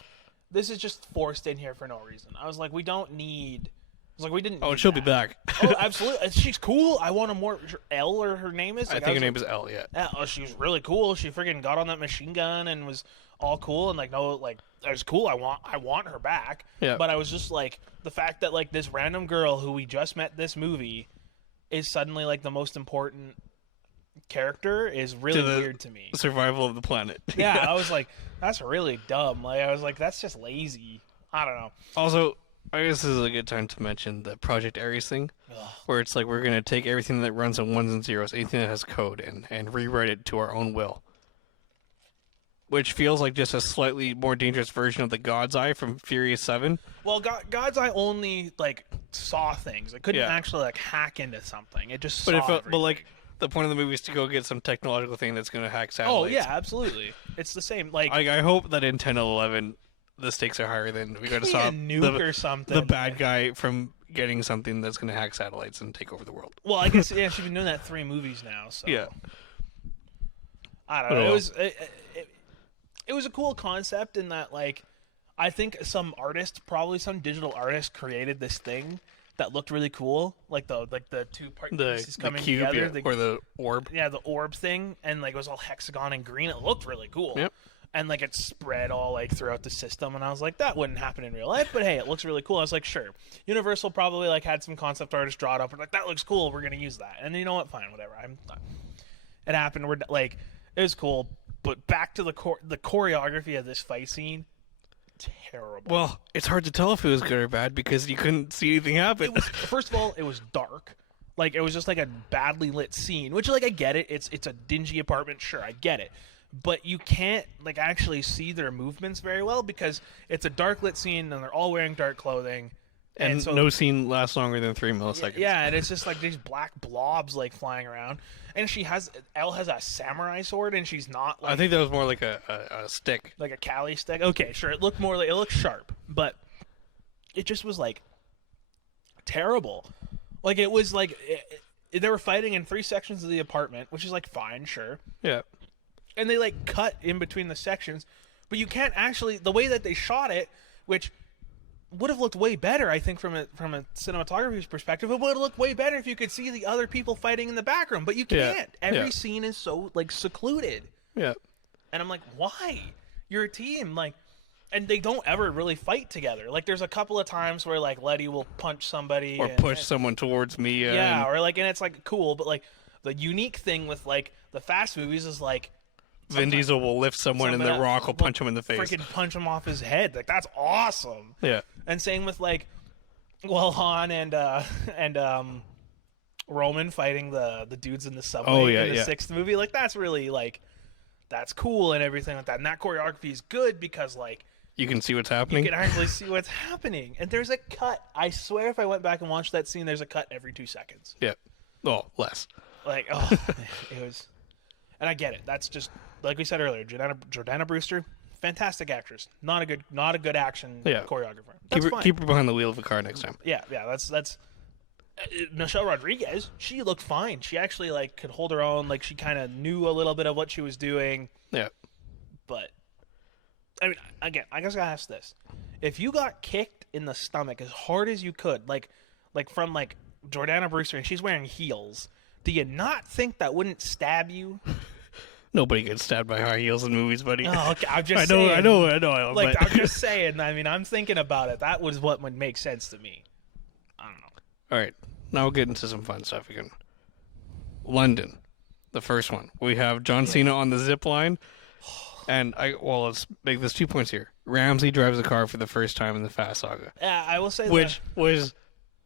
this is just forced in here for no reason. I was like, we don't need. I was like, we didn't. Oh, she'll be back. Oh, absolutely. She's cool. I want a more Elle or her name is. Like, I think her name is Elle. Yeah. Yeah. Oh, she was really cool. She freaking got on that machine gun and was all cool and like no like it was cool. I want her back. Yeah. But I was just like the fact that like this random girl who we just met this movie is suddenly like the most important character is really weird to me. Survival of the planet. Yeah, I was like, that's really dumb. Like I was like, that's just lazy. I don't know. Also, I guess this is a good time to mention the Project Ares thing, where it's like we're gonna take everything that runs on ones and zeros, anything that has code, and rewrite it to our own will. Which feels like just a slightly more dangerous version of the God's Eye from Furious 7. Well, God's Eye only like saw things. It couldn't actually like hack into something. It just saw everything. But like the point of the movie is to go get some technological thing that's going to hack satellites. Oh yeah, absolutely. It's the same. Like I hope that in 10 and 11 the stakes are higher than we got to stop a nuke or something. The bad guy from getting something that's going to hack satellites and take over the world. Well, I guess she's been doing that 3 movies now. So yeah, I don't know. It was a cool concept in that, like, I think some artist, probably some digital artist, created this thing that looked really cool, like the 2 pieces coming cube, together, or the orb. Yeah, the orb thing, and like it was all hexagon and green. It looked really cool. Yep. And like it spread all like throughout the system, and I was like, that wouldn't happen in real life, but hey, it looks really cool. I was like, sure. Universal probably like had some concept artists draw it up, and like that looks cool. We're gonna use that, and you know what? Fine, whatever. It happened. We're like, it was cool. But back to the choreography of this fight scene, terrible. Well, it's hard to tell if it was good or bad because you couldn't see anything happen. First of all, it was dark. Like, it was just like a badly lit scene, which, like, I get it. It's a dingy apartment. Sure, I get it. But you can't, like, actually see their movements very well because it's a dark lit scene and they're all wearing dark clothing. And so, no scene lasts longer than 3 milliseconds. Yeah, and it's just like these black blobs like flying around. And Elle has a samurai sword, and she's not like. I think that was more like a stick, like a Kali stick. Okay, sure. It looked sharp, but it just was like terrible. Like it was like they were fighting in 3 sections of the apartment, which is like fine, sure. Yeah. And they like cut in between the sections, but you can't actually the way that they shot it, which would have looked way better, I think, from a cinematography's perspective. It would have looked way better if you could see the other people fighting in the background, but you can't. Every scene is so like secluded. Yeah. And I'm like, why? You're a team. Like, and they don't ever really fight together. Like there's a couple of times where like Letty will punch somebody or push someone towards Mia. Yeah, or like, and it's like cool, but like the unique thing with like the Fast movies is like Vin Diesel will lift someone and The Rock will punch him in the face. Freaking punch him off his head. Like that's awesome. Yeah. And same with like, well, Han and Roman fighting the dudes in the subway in the sixth movie. Like that's really like that's cool and everything like that. And that choreography is good because like you can see what's happening. You can actually see what's happening. And there's a cut. I swear, if I went back and watched that scene, there's a cut every 2 seconds. Yeah. Well, less. Like, oh, it was. And I get it. That's just like we said earlier. Jordana Brewster, fantastic actress. Not a good action choreographer. That's fine. Keep her behind the wheel of a car next time. Yeah. That's. Michelle Rodriguez, she looked fine. She actually like could hold her own. Like she kind of knew a little bit of what she was doing. Yeah. But I mean, again, I guess I gotta ask this: if you got kicked in the stomach as hard as you could, like from like Jordana Brewster, and she's wearing heels, do you not think that wouldn't stab you? Nobody gets stabbed by high heels in movies, buddy. Oh, okay. I'm just saying. I know. Like I'm just saying. I mean, I'm thinking about it. That was what would make sense to me. I don't know. All right, now we'll get into some fun stuff again. London, the first one. We have John Cena on the zip line. And let's make this 2 points here. Ramsey drives the car for the first time in the Fast Saga. Yeah, I will say which was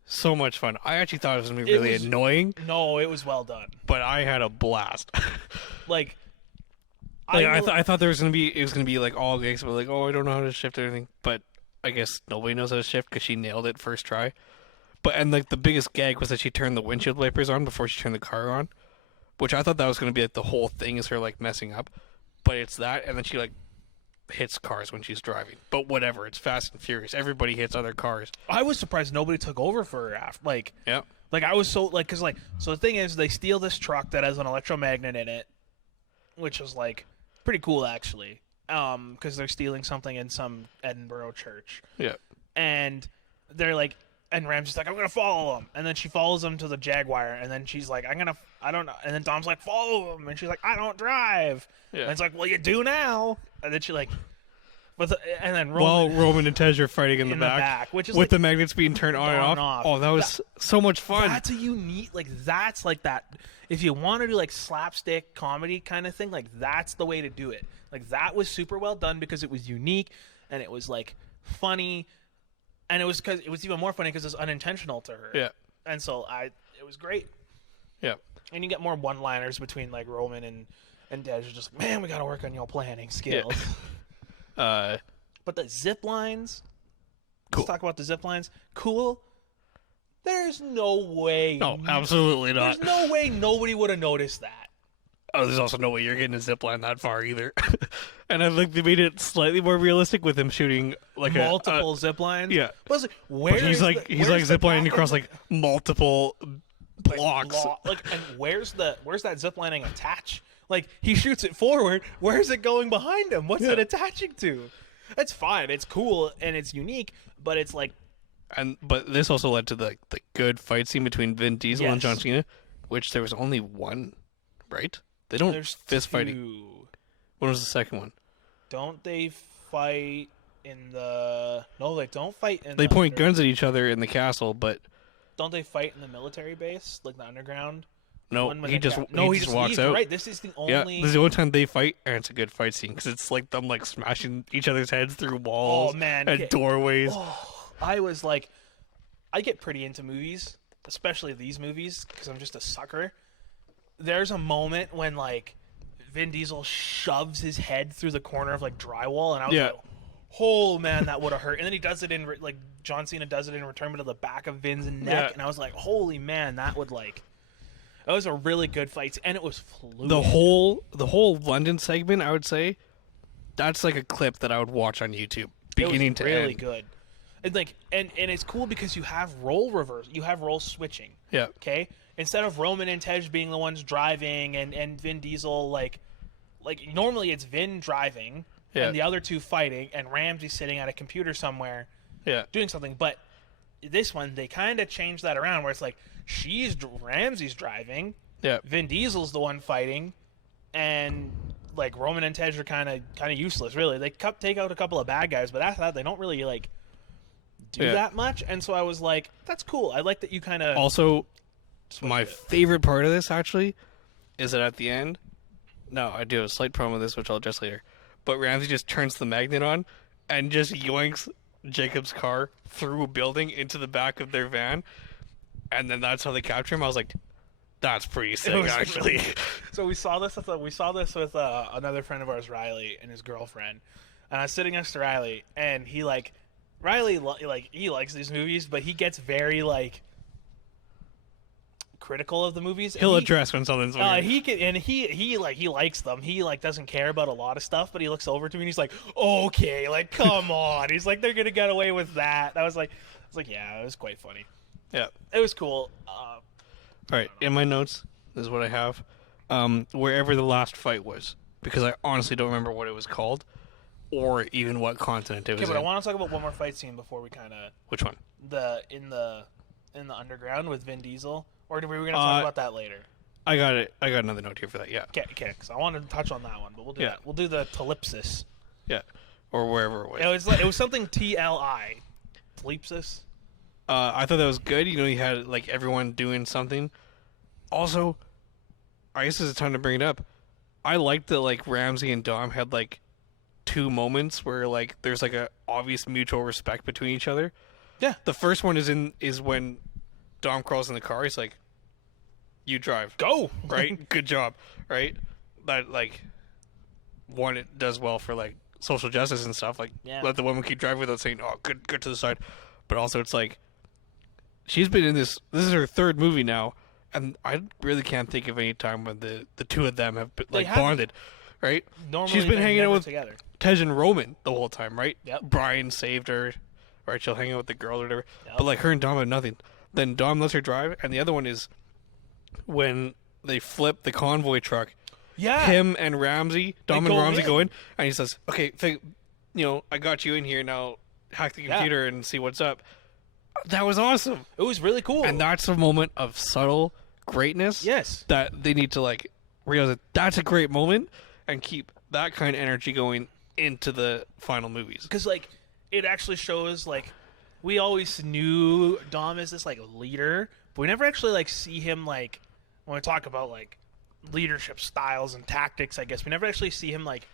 so much fun. I actually thought it was going to be really annoying. No, it was well done. But I had a blast. Like I thought it was going to be like all gigs, but like, oh, I don't know how to shift or anything. But I guess nobody knows how to shift because she nailed it first try. And like the biggest gag was that she turned the windshield wipers on before she turned the car on, which I thought that was going to be like the whole thing is her like messing up. But it's that, and then she like hits cars when she's driving. But whatever, it's Fast and Furious. Everybody hits other cars. I was surprised nobody took over for her after. Like, yeah, like I was so like, cause like, so the thing is, they steal this truck that has an electromagnet in it, which is like pretty cool actually. Because they're stealing something in some Edinburgh church. Yeah, and they're like. And Ramsey's like, I'm going to follow him. And then she follows him to the Jaguar. And then she's like, I don't know. And then Dom's like, follow him. And she's like, I don't drive. Yeah. And it's like, well, you do now. And then she like, and then Roman and Tej are fighting in the back which is with like, the magnets being turned on and off. Oh, that was so much fun. That's a unique, like, that's like that. If you want to do like slapstick comedy kind of thing, like that's the way to do it. Like that was super well done because it was unique and it was like funny. And it was because it was even more funny because it's unintentional to her. Yeah. And so it was great. Yeah. And you get more one-liners between like Roman and Tej. Just man, we got to work on your planning skills. Yeah. But the zip lines. Cool. Let's talk about the zip lines. Cool. There's no way. No, absolutely not. There's no way nobody would have noticed that. Oh, there's also no way you're getting a zip line that far either. And I think they made it slightly more realistic with him shooting like multiple zip lines. Yeah. But he's zip lining across like multiple blocks. And where's that zip lining attached? Like he shoots it forward. Where's it going behind him? What's it attaching to? That's fine. It's cool and it's unique, but it's like. But this also led to the good fight scene between Vin Diesel and John Cena, which there was only one, right? They don't fist fighting. When was the second one? Don't they fight in the? No, they don't fight in. They point guns at each other in the castle, but don't they fight in the military base, like the underground? No, he just walks out. Right, this is the only. Yeah, this is the only time they fight, and it's a good fight scene because it's like them like smashing each other's heads through walls and doorways. Oh, I was like, I get pretty into movies, especially these movies, because I'm just a sucker. There's a moment when like Vin Diesel shoves his head through the corner of like drywall, and I was like, "Oh man, that would have hurt." And then he does it in like John Cena does it in return, but to the back of Vin's neck, and I was like, "Holy man, that would like." That was a really good fight, and it was fluid. The whole London segment, I would say, that's like a clip that I would watch on YouTube, beginning to end. Really good. And like, and it's cool because you have role reverse, you have role switching. Yeah. Okay. Instead of Roman and Tej being the ones driving, and Vin Diesel like normally it's Vin driving, and the other two fighting, and Ramsey sitting at a computer somewhere, doing something. But this one they kind of changed that around, where it's like Ramsey's driving, Vin Diesel's the one fighting, and like Roman and Tej are kind of useless. Really, they take out a couple of bad guys, but after that, they don't really like do that much. And so I was like, that's cool. I like that you kind of also. My favorite part of this actually is that at the end. No, I do have a slight problem with this, which I'll address later. But Ramsey just turns the magnet on and just yoinks Jacob's car through a building into the back of their van, and then that's how they capture him. I was like, "That's pretty sick, actually." So we saw this with another friend of ours, Riley, and his girlfriend. And I was sitting next to Riley, and he like Riley like he likes these movies, but he gets very like critical of the movies. He'll address when something's weird. He likes them. He like doesn't care about a lot of stuff, but he looks over to me and he's like, "Okay, like come on." He's like, "They're gonna get away with that." I was like, "Yeah, it was quite funny." Yeah, it was cool. All right, in my notes, this is what I have. Wherever the last fight was, because I honestly don't remember what it was called, or even what continent it was. Okay, but in. I want to talk about one more fight scene before we kind of. Which one? In the underground with Vin Diesel. Or were we going to talk about that later? I got it. I got another note here for that. Yeah. Okay. Because I wanted to touch on that one, but we'll do that. We'll do the Talipsis. Yeah. Or wherever it was. It was something TLI. Talipsis. I thought that was good. You know, you had like everyone doing something. Also, I guess it's time to bring it up. I liked that like Ramsey and Dom had like 2 moments where like there's like a obvious mutual respect between each other. Yeah. The first one is when Dom crawls in the car. He's like, "You drive, go." Right, good job, right? That like, one, it does well for like social justice and stuff. Like, let the woman keep driving without saying, "Oh, good to the side." But also, it's like, she's been in this. This is her 3rd movie now, and I really can't think of any time when the 2 of them have been, like bonded, right? Normally, she's been hanging out with together. Tej and Roman the whole time, right? Yep. Brian saved her, right? She'll hang out with the girl or whatever. Yep. But like her and Dom have nothing. Then Dom lets her drive, and the other one is when they flip the convoy truck. Yeah. Him and Ramsey, Dom and Ramsey go in, and he says, "Okay, I got you in here now. Hack the computer and see what's up." That was awesome. It was really cool. And that's a moment of subtle greatness. Yes. That they need to like realize that that's a great moment and keep that kind of energy going into the final movies. Because like it actually shows like. We always knew Dom as this like leader, but we never actually like see him like when we talk about like leadership styles and tactics. I guess we never actually see him like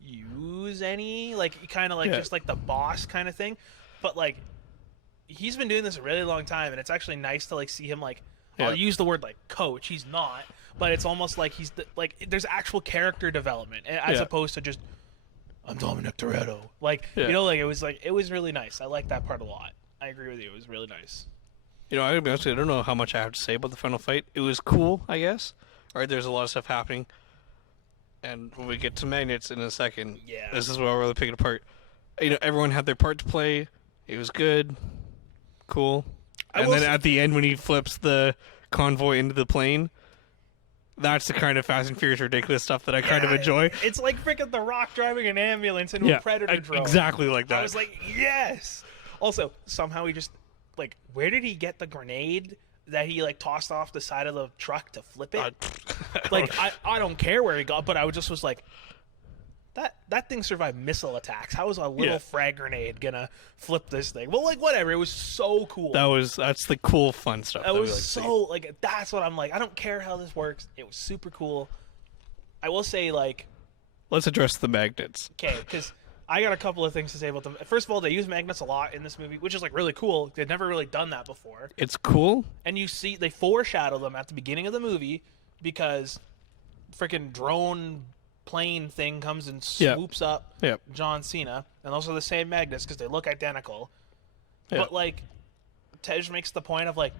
use any like kind of like just like the boss kind of thing. But like he's been doing this a really long time, and it's actually nice to like see him like I'll use the word like coach. He's not, but it's almost like he's like there's actual character development as opposed to just. I'm Dominic Toretto. Like, you know, like it was really nice. I like that part a lot. I agree with you. It was really nice. You know, I gotta be honest with you, I don't know how much I have to say about the final fight. It was cool, I guess. All right, there's a lot of stuff happening. And when we get to magnets in a second, this is where I'll really pick it apart. You know, everyone had their part to play. It was good. Cool. And then at the end when he flips the convoy into the plane, that's the kind of Fast and Furious ridiculous stuff that I kind of enjoy. It's like freaking The Rock driving an ambulance into a Predator drone. Exactly like that. I was like, yes! Also, somehow he just, like, where did he get the grenade that he, like, tossed off the side of the truck to flip it? Like, I don't care where he got, but I was like, that thing survived missile attacks. How is a little frag grenade gonna flip this thing? Well, like, whatever. It was so cool. That's the cool, fun stuff. That was so, like, that's what I'm like. I don't care how this works. It was super cool. I will say, like... Let's address the magnets. Okay, because I got a couple of things to say about them. First of all, they use magnets a lot in this movie, which is, like, really cool. They've never really done that before. It's cool. And you see, they foreshadow them at the beginning of the movie because freaking drone... plane thing comes and swoops up John Cena, and those are the same magnets because they look identical. But like, Tej makes the point of like,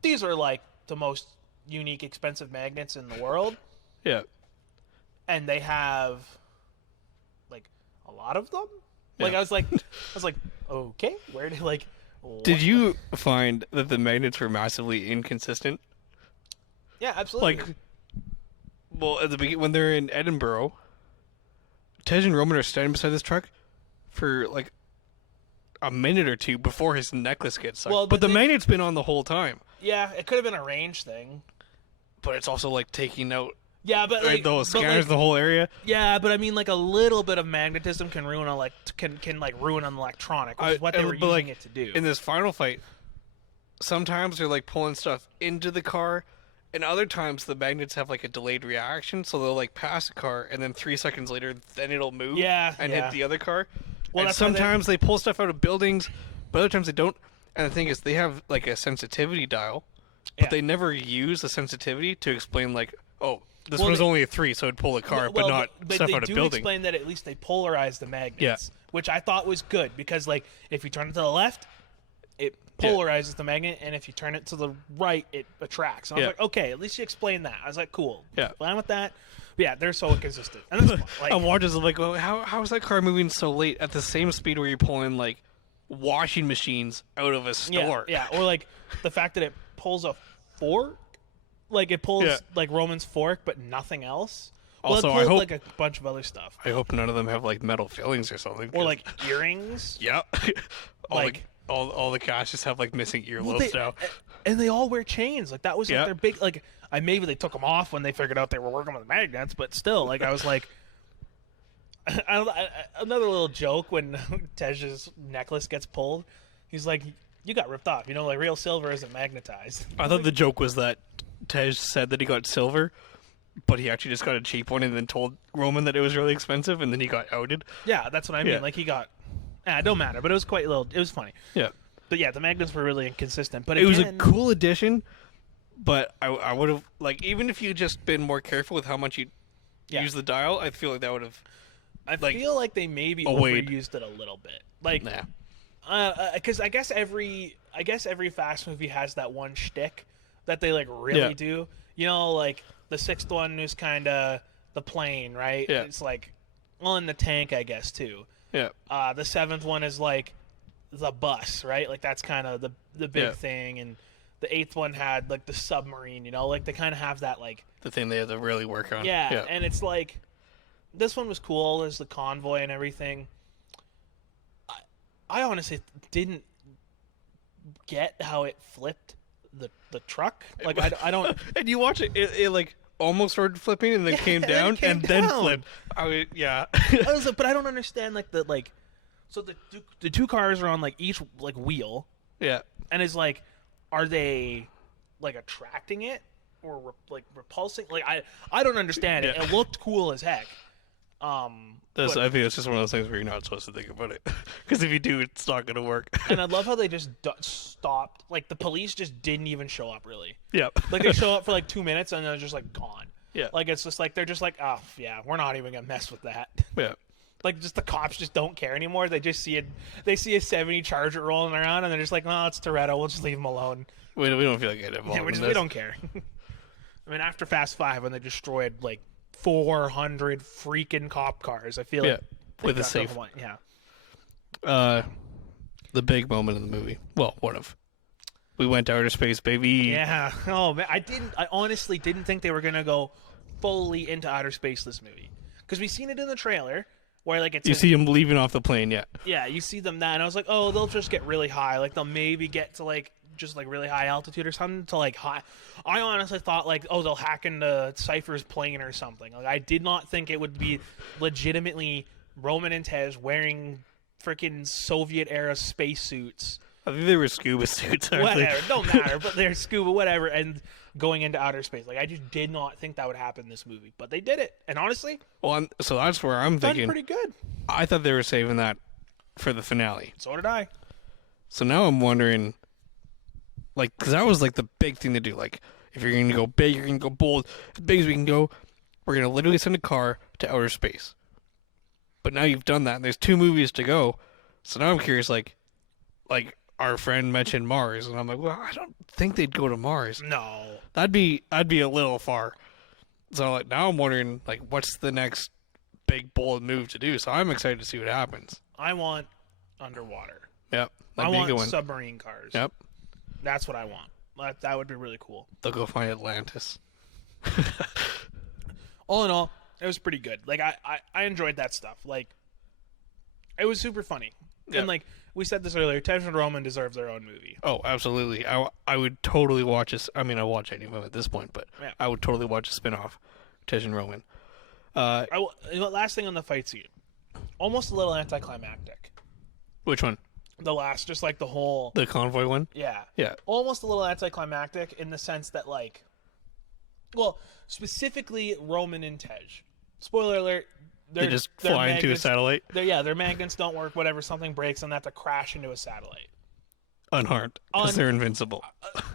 these are like the most unique, expensive magnets in the world. Yeah, and they have like a lot of them. Like I was like, okay, where did like? Did you find that the magnets were massively inconsistent? Yeah, absolutely. Like. Well, at the beginning, when they're in Edinburgh, Tej and Roman are standing beside this truck for like a minute or two before his necklace gets sucked. Well, but the magnet's been on the whole time. Yeah, it could have been a range thing. But it's also like taking out Yeah, but Right, like, the whole scanners the whole area. yeah, but I mean, like a little bit of magnetism can ruin can ruin an electronic, which is what they were using it to do. In this final fight, sometimes they're like pulling stuff into the car, and other times the magnets have like a delayed reaction, so they'll like pass the car, and then 3 seconds later, then it'll move and hit the other car. Well, and sometimes they pull stuff out of buildings, but other times they don't. And the thing is, they have like a sensitivity dial, but they never use the sensitivity to explain like, oh, this one's only a 3, so it'd pull a car, but not stuff out of building. They do explain that at least they polarize the magnets, which I thought was good because like if you turn it to the left, it polarizes the magnet, and if you turn it to the right, it attracts. And I was like, okay, at least you explained that. I was like, cool, fine with that. But yeah, they're so inconsistent. And that's like, I'm watching like, well, how is that car moving so late at the same speed where you're pulling like washing machines out of a store? Yeah, or like the fact that it pulls a fork, like it pulls like Roman's fork, but nothing else. Well, Also, it pulled, I hope like a bunch of other stuff. I hope none of them have like metal fillings or something. Or like earrings. Yeah. Like all the cast just have like missing earlobes now. And they all wear chains. Like that was like their big like. Maybe they took them off when they figured out they were working with magnets, but still, like I was like, another little joke when Tej's necklace gets pulled. He's like, "You got ripped off. You know, like real silver isn't magnetized." I thought the joke was that Tej said that he got silver, but he actually just got a cheap one and then told Roman that it was really expensive, and then he got outed. Yeah, that's what I mean. Like he got. It don't matter, but it was quite little. It was funny. Yeah. But yeah, the magnets were really inconsistent. But it was a cool addition. But I would have, like, even if you just been more careful with how much you use the dial, I feel like that would have. I feel like they maybe overused it a little bit. Like, because I guess every fast movie has that one shtick that they like really do. You know, like the 6th one is kind of the plane, right? Yeah. It's like, well, in the tank, I guess too. Yeah. The 7th one is like the bus, right? Like that's kind of the big thing, and the 8th one had like the submarine, you know, like they kind of have that like the thing they have to really work on. Yeah, and it's like this one was cool. There's the convoy and everything. I honestly didn't get how it flipped the truck. Like I don't. And you watch it like almost started flipping and then came down and then flipped. I was like, but I don't understand like the like. So the two cars are on like each like wheel. Yeah. And it's like, are they like attracting it or like repulsing? Like I don't understand it. It looked cool as heck. I think it's just one of those things where you're not supposed to think about it, because if you do, it's not going to work. And I love how they just stopped. Like the police just didn't even show up really. Yeah. Like they show up for like 2 minutes and they're just like gone. Yeah. Like it's just like they're just like, oh yeah, we're not even gonna mess with that. Yeah. Like just the cops just don't care anymore. They just see a 70 Charger rolling around and they're just like, no, it's Toretto. We'll just leave him alone. We don't feel like getting involved. We don't care. I mean, after Fast 5, when they destroyed like 400 freaking cop cars, I feel like with a safe. Yeah. The big moment in the movie. Well, one of. We went to outer space, baby. Yeah. Oh man, I honestly didn't think they were gonna go fully into outer space this movie, because we seen it in the trailer. Where like it's you see them leaving off the plane, yeah, you see them that, and I was like, oh, they'll just get really high, like they'll maybe get to like just like really high altitude or something to like high. I honestly thought like, oh, they'll hack into Cypher's plane or something. Like I did not think it would be legitimately Roman and Tej wearing freaking Soviet era spacesuits. I think they were scuba suits. Whatever, don't matter, but they're scuba, whatever, and going into outer space. Like I just did not think that would happen in this movie, but they did it. And honestly, so that's where I'm thinking. Pretty good. I thought they were saving that for the finale. So did I. So now I'm wondering, like, because that was like the big thing to do. Like, if you're going to go big, you're going to go bold, as big as we can go. We're going to literally send a car to outer space. But now you've done that, and there's 2 movies to go. So now I'm curious, like our friend mentioned Mars, and I'm like, well, I don't think they'd go to Mars. No, I'd be a little far. So like now I'm wondering, like, what's the next big bold move to do? So I'm excited to see what happens. I want underwater. Yep. I want submarine cars. Yep. That's what I want. That would be really cool. They'll go find Atlantis. All in all, it was pretty good. Like I enjoyed that stuff. Like it was super funny. Yep. And like we said this earlier, Tej and Roman deserve their own movie. Oh, absolutely. I would totally watch this. I mean, I watch any movie at this point, but I would totally watch a spinoff. Tej and Roman. Last thing on the fight scene, almost a little anticlimactic. Which one? The last, just like the whole... The convoy one? Yeah. Yeah. Almost a little anticlimactic in the sense that, like... Well, specifically Roman and Tej. Spoiler alert. They just fly into a satellite? Their magnets don't work, whatever, something breaks, and they have to crash into a satellite. Unharmed. Because they're invincible.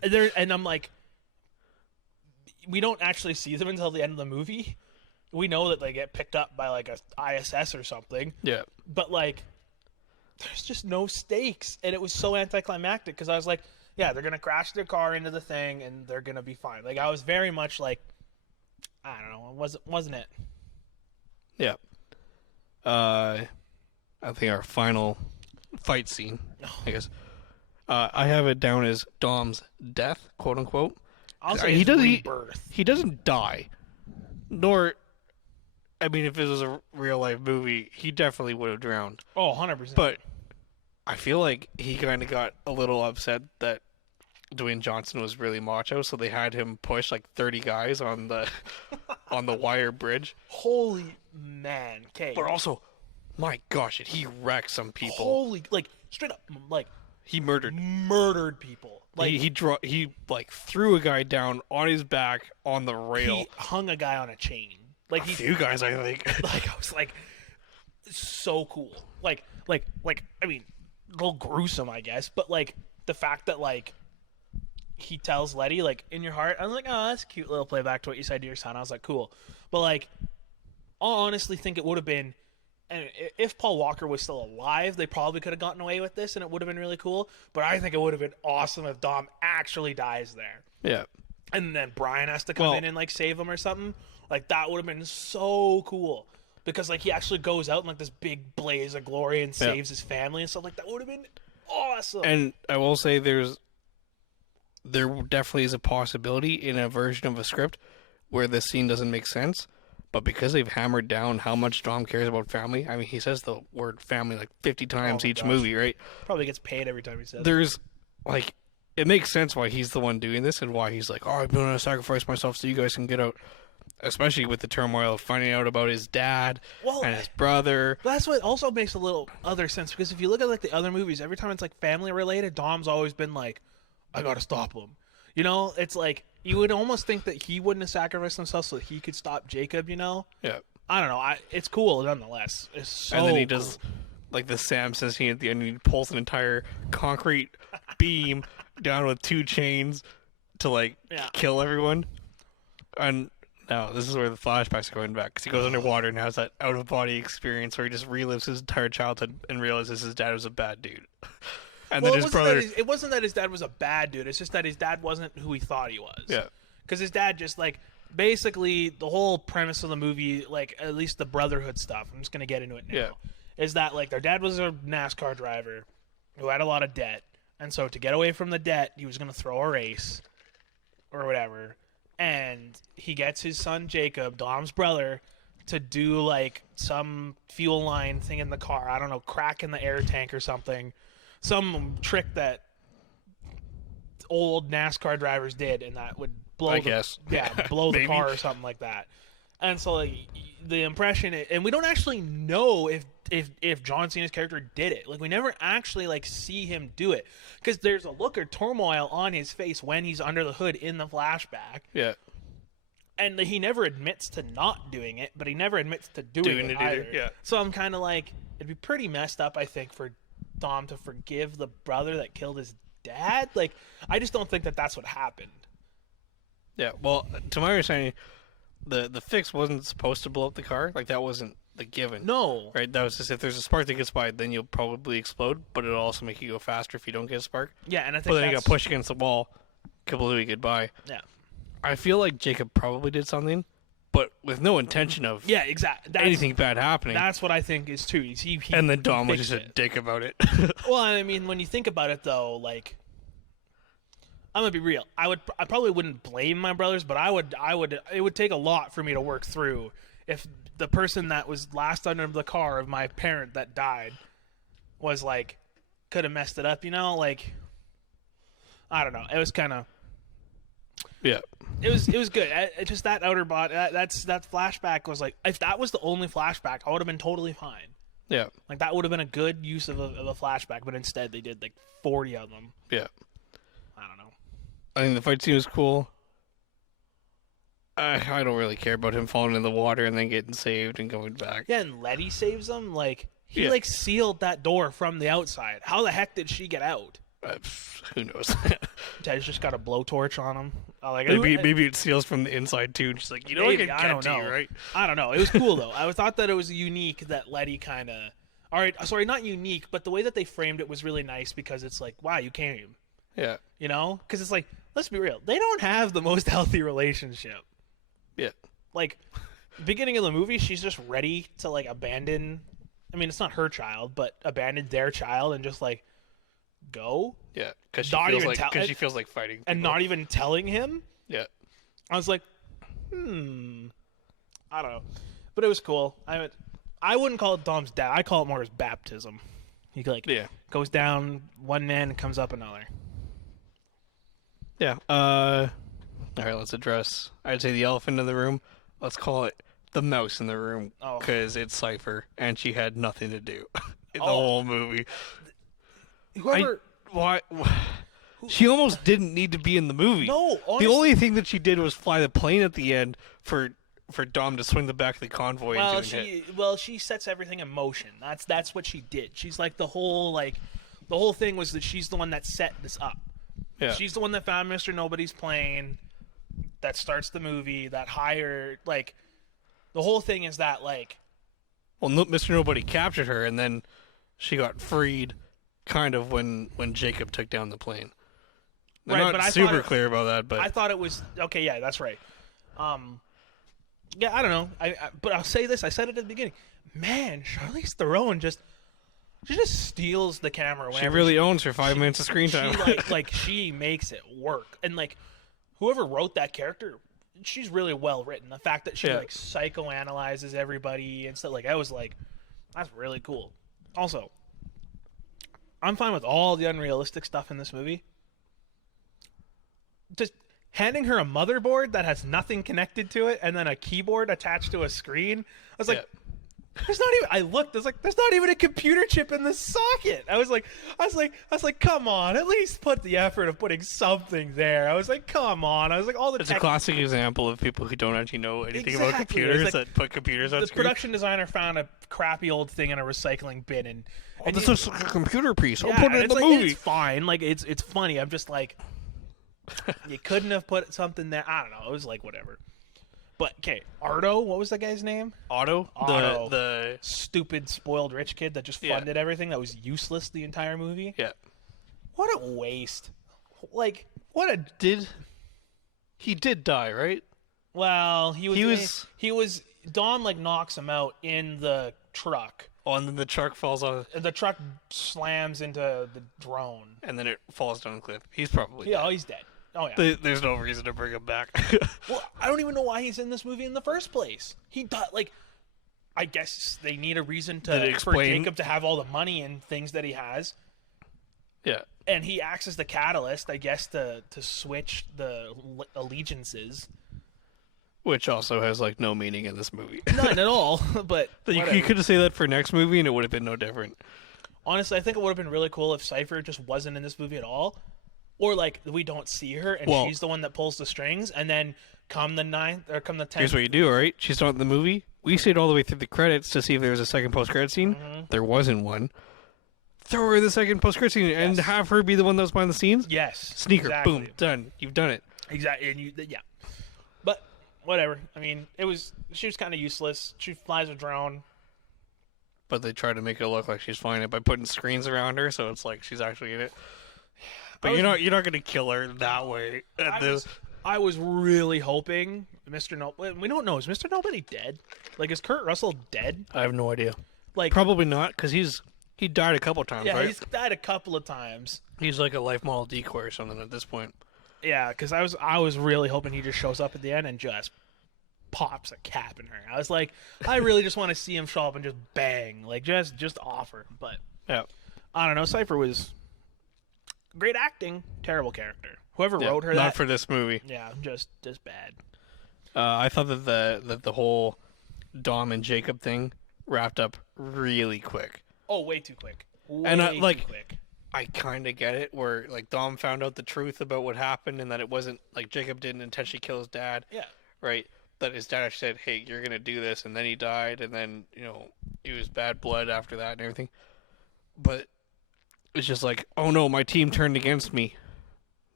And I'm like... We don't actually see them until the end of the movie. We know that they get picked up by, like, a ISS or something. Yeah. But, like... There's just no stakes, and it was so anticlimactic because I was like, yeah, they're gonna crash their car into the thing and they're gonna be fine. Like, I was very much like, I don't know, wasn't it? Yeah. I think our final fight scene, I guess, I have it down as Dom's death, quote unquote. I'll say his rebirth. He doesn't die, nor. I mean, if this was a real-life movie, he definitely would have drowned. Oh, 100%. But I feel like he kind of got a little upset that Dwayne Johnson was really macho, so they had him push like 30 guys on the on the wire bridge. Holy man, okay. But also, my gosh, he wrecked some people. Holy, like, straight up, like... He murdered people. Like, he like threw a guy down on his back on the rail. He hung a guy on a chain. Like, a few guys, I think. Like, I was like, so cool. Like, I mean, a little gruesome, I guess, but, like, the fact that, like, he tells Letty, like, in your heart, I was like, oh, that's a cute little playback to what you said to your son. I was like, cool. But, like, I honestly think it would have been, and if Paul Walker was still alive, they probably could have gotten away with this, and it would have been really cool. But I think it would have been awesome if Dom actually dies there. Yeah. And then Brian has to come in and, like, save him or something. Like, that would have been so cool. Because, like, he actually goes out in, like, this big blaze of glory and saves his family and stuff. Like, that would have been awesome. And I will say there definitely is a possibility in a version of a script where this scene doesn't make sense. But because they've hammered down how much Dom cares about family, I mean, he says the word family like 50 times each movie, right? Probably gets paid every time he says it. There's, like, it makes sense why he's the one doing this and why he's like, oh, I'm going to sacrifice myself so you guys can get out. Especially with the turmoil of finding out about his dad and his brother. That's what also makes a little other sense, because if you look at, like, the other movies, every time it's, like, family related, Dom's always been like, I gotta stop him. You know, it's like, you would almost think that he wouldn't have sacrificed himself so that he could stop Jacob, you know? Yeah. I don't know. It's cool nonetheless. It's so And then he does, like, the Samson scene at the end, and he pulls an entire concrete beam down with 2 chains to, like, kill everyone. And now, this is where the flashbacks are going back, because he goes underwater and has that out-of-body experience where he just relives his entire childhood and realizes his dad was a bad dude. And then his brother... It wasn't that his dad was a bad dude. It's just that his dad wasn't who he thought he was. Yeah. Because his dad just, like... Basically, the whole premise of the movie, like, at least the brotherhood stuff, I'm just going to get into it now, is that, like, their dad was a NASCAR driver who had a lot of debt. And so to get away from the debt, he was going to throw a race or whatever. And he gets his son Jacob, Dom's brother, to do, like, some fuel line thing in the car. I don't know, crack in the air tank or something. Some trick that old NASCAR drivers did, and that would blow blow the car or something like that. And so, like, the impression, and we don't actually know if John Cena's character did it. Like, we never actually, like, see him do it, because there's a look of turmoil on his face when he's under the hood in the flashback. Yeah. And he never admits to not doing it, but he never admits to doing it either. Yeah. So I'm kind of like, it'd be pretty messed up, I think, for Dom to forgive the brother that killed his dad. Like, I just don't think that that's what happened. Yeah, well, to my understanding, the fix wasn't supposed to blow up the car. Like, that wasn't the given. No. Right? That was just, if there's a spark that gets by, then you'll probably explode, but it'll also make you go faster if you don't get a spark. Yeah, and I think but then you got pushed against the wall, completely goodbye. Yeah. I feel like Jacob probably did something, but with no intention of exactly anything bad happening. That's what I think is too. He and then Dom was just a dick about it. Well, I mean, when you think about it, though, like, I'm gonna be real. I probably wouldn't blame my brothers, but it would take a lot for me to work through if the person that was last under the car of my parent that died was, like, could have messed it up, you know? Like, I don't know. It was kind of... Yeah. It was good. Just that outer body. That flashback was like, if that was the only flashback, I would have been totally fine. Yeah. Like that would have been a good use of a flashback, but instead they did like 40 of them. Yeah. I don't know. I think the fight scene was cool. I don't really care about him falling in the water and then getting saved and going back. Yeah, and Letty saves him. Like he Yeah. like sealed that door from the outside. How the heck did she get out? Who knows? Ted's just got a blowtorch on him. Maybe it seals from the inside too. And she's like, I can I don't get to know. you, right? I don't know. It was cool though. I thought that it was unique that Letty kind of. All right, sorry, not unique, but the way that they framed it was really nice because it's like, wow, you came. Yeah. You know, because it's like, let's be real, they don't have the most healthy relationship. Yeah. Like, beginning of the movie, she's just ready to like abandon. I mean, it's not her child, but abandon their child and just like go. Yeah. Because she feels like fighting. And people. not even telling him. Yeah. I was like, I don't know, but it was cool. I wouldn't call it Dom's death. I call it more his baptism. He like goes down one man and comes up another. Yeah. All right. Let's address. I'd say the elephant in the room. Let's call it the mouse in the room because it's Cypher and she had nothing to do in the whole movie. Why? She almost didn't need to be in the movie. No, honestly, the only thing that she did was fly the plane at the end for Dom to swing the back of the convoy into and hit. She sets everything in motion. That's what she did. She's like the whole thing was that she's the one that set this up. Yeah. She's the one that found Mr. Nobody's plane, that starts the movie, that hired the whole thing is that well, Mr. Nobody captured her and then she got freed kind of when Jacob took down the plane. I'm not super clear about that, but I thought it was okay. Yeah, that's right. Yeah, I don't know. But I'll say this. I said it at the beginning. Man, Charlize Theron she just steals the camera. She really owns her 5 minutes of screen time. She makes it work. And whoever wrote that character, she's really well written. The fact that she psychoanalyzes everybody and stuff I was like, that's really cool. Also, I'm fine with all the unrealistic stuff in this movie. Just handing her a motherboard that has nothing connected to it and then a keyboard attached to a screen. I was like, there's not even. I looked. There's not even a computer chip in the socket. I was like, come on, at least put the effort of putting something there. I was like, come on. I was like, It's a classic example of people who don't actually know anything about computers that put computers on the screen. The production designer found a crappy old thing in a recycling bin and this looks like a computer piece. I'll put it in the movie. It's fine. It's funny. I'm just like, you couldn't have put something there. I don't know. It was like whatever. But okay, Ardo, what was that guy's name? Otto, the stupid spoiled rich kid that just funded everything that was useless the entire movie. Yeah. What a waste. He did die, right? Well, he was Dom knocks him out in the truck. Oh, and then the truck falls off. The truck slams into the drone. And then it falls down the cliff. He's probably dead. Oh, he's dead. Oh, yeah. There's no reason to bring him back. Well, I don't even know why he's in this movie in the first place. He thought, I guess they need a reason for Jacob to have all the money and things that he has. Yeah. And he acts as the catalyst, I guess, to switch the allegiances. Which also has, no meaning in this movie. None at all, but you could have said that for next movie and it would have been no different. Honestly, I think it would have been really cool if Cypher just wasn't in this movie at all. Or we don't see her and she's the one that pulls the strings, and then come the 9th or come the 10th. Here's what you do, all right? She's not in the movie. We stayed all the way through the credits to see if there was a second post-credit scene. Mm-hmm. There wasn't one. Throw her in the second post-credit scene and have her be the one that was behind the scenes. Yes. Sneaker, boom, done. You've done it. Exactly, and but whatever. I mean, she was kind of useless. She flies a drone. But they try to make it look like she's flying it by putting screens around her, so it's like she's actually in it. But you're not going to kill her that way. I was really hoping Mr. Nobody. We don't know. Is Mr. Nobody dead? Is Kurt Russell dead? I have no idea. Probably not, because he died a couple of times, right? Yeah, he's died a couple of times. He's like a life model decoy or something at this point. Yeah, because I was really hoping he just shows up at the end and just pops a cap in her. I was like, I really just want to see him show up and just bang, just offer. But yeah, I don't know. Cypher was. Great acting, terrible character. Whoever Yeah, wrote her not that, for this movie. yeah, just bad. I thought that the whole Dom and Jacob thing wrapped up really quick. Oh, way too quick. And Way like, too quick. I kind of get it, where like Dom found out the truth about what happened, and that it wasn't like Jacob didn't intentionally kill his dad. Yeah. Right. That his dad actually said, "Hey, you're gonna do this," and then he died, and then he was bad blood after that and everything. But it's just like, oh no, my team turned against me.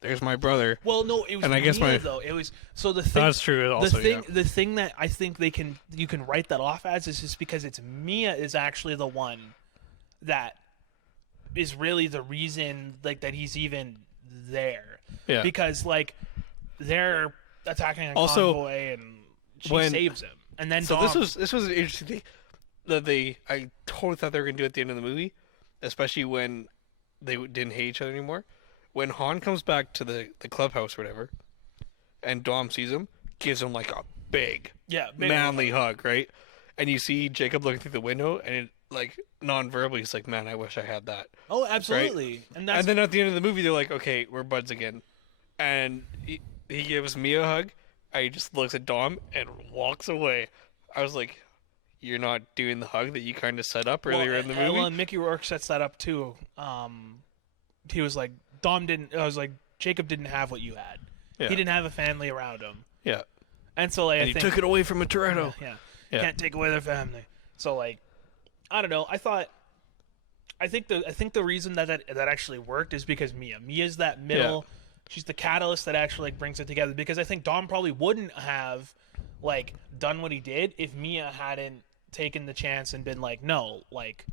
There's my brother. Well, no, it was And I guess Mia, though. It was so the thing. That's true. Also, the thing that I think you can write that off as is just because it's Mia is actually the one that is really the reason like that he's even there. Yeah. Because like they're attacking a Also, convoy and she saves him, and then so Dom, this was an interesting thing that I totally thought they were gonna do at the end of the movie, especially when they didn't hate each other anymore. When Han comes back to the clubhouse or whatever, and Dom sees him, gives him like a big manly hug, right? And you see Jacob looking through the window, and it, like non-verbally, he's like, "Man, I wish I had that." Oh, absolutely. Right? And then at the end of the movie, they're like, "Okay, we're buds again," and he gives Mia a hug. And he just looks at Dom and walks away. I was like, "You're not doing the hug that you kind of set up earlier in the movie." Well, and Mickey Rourke sets that up too. He was like, Dom didn't. I was like, Jacob didn't have what you had. Yeah. He didn't have a family around him. Yeah. And so like, and he took it away from a Toretto. Yeah. Can't take away their family. So like, I don't know. I think the reason that actually worked is because Mia's that middle. Yeah. She's the catalyst that actually like brings it together. Because I think Dom probably wouldn't have like done what he did if Mia hadn't taken the chance and been like, no, like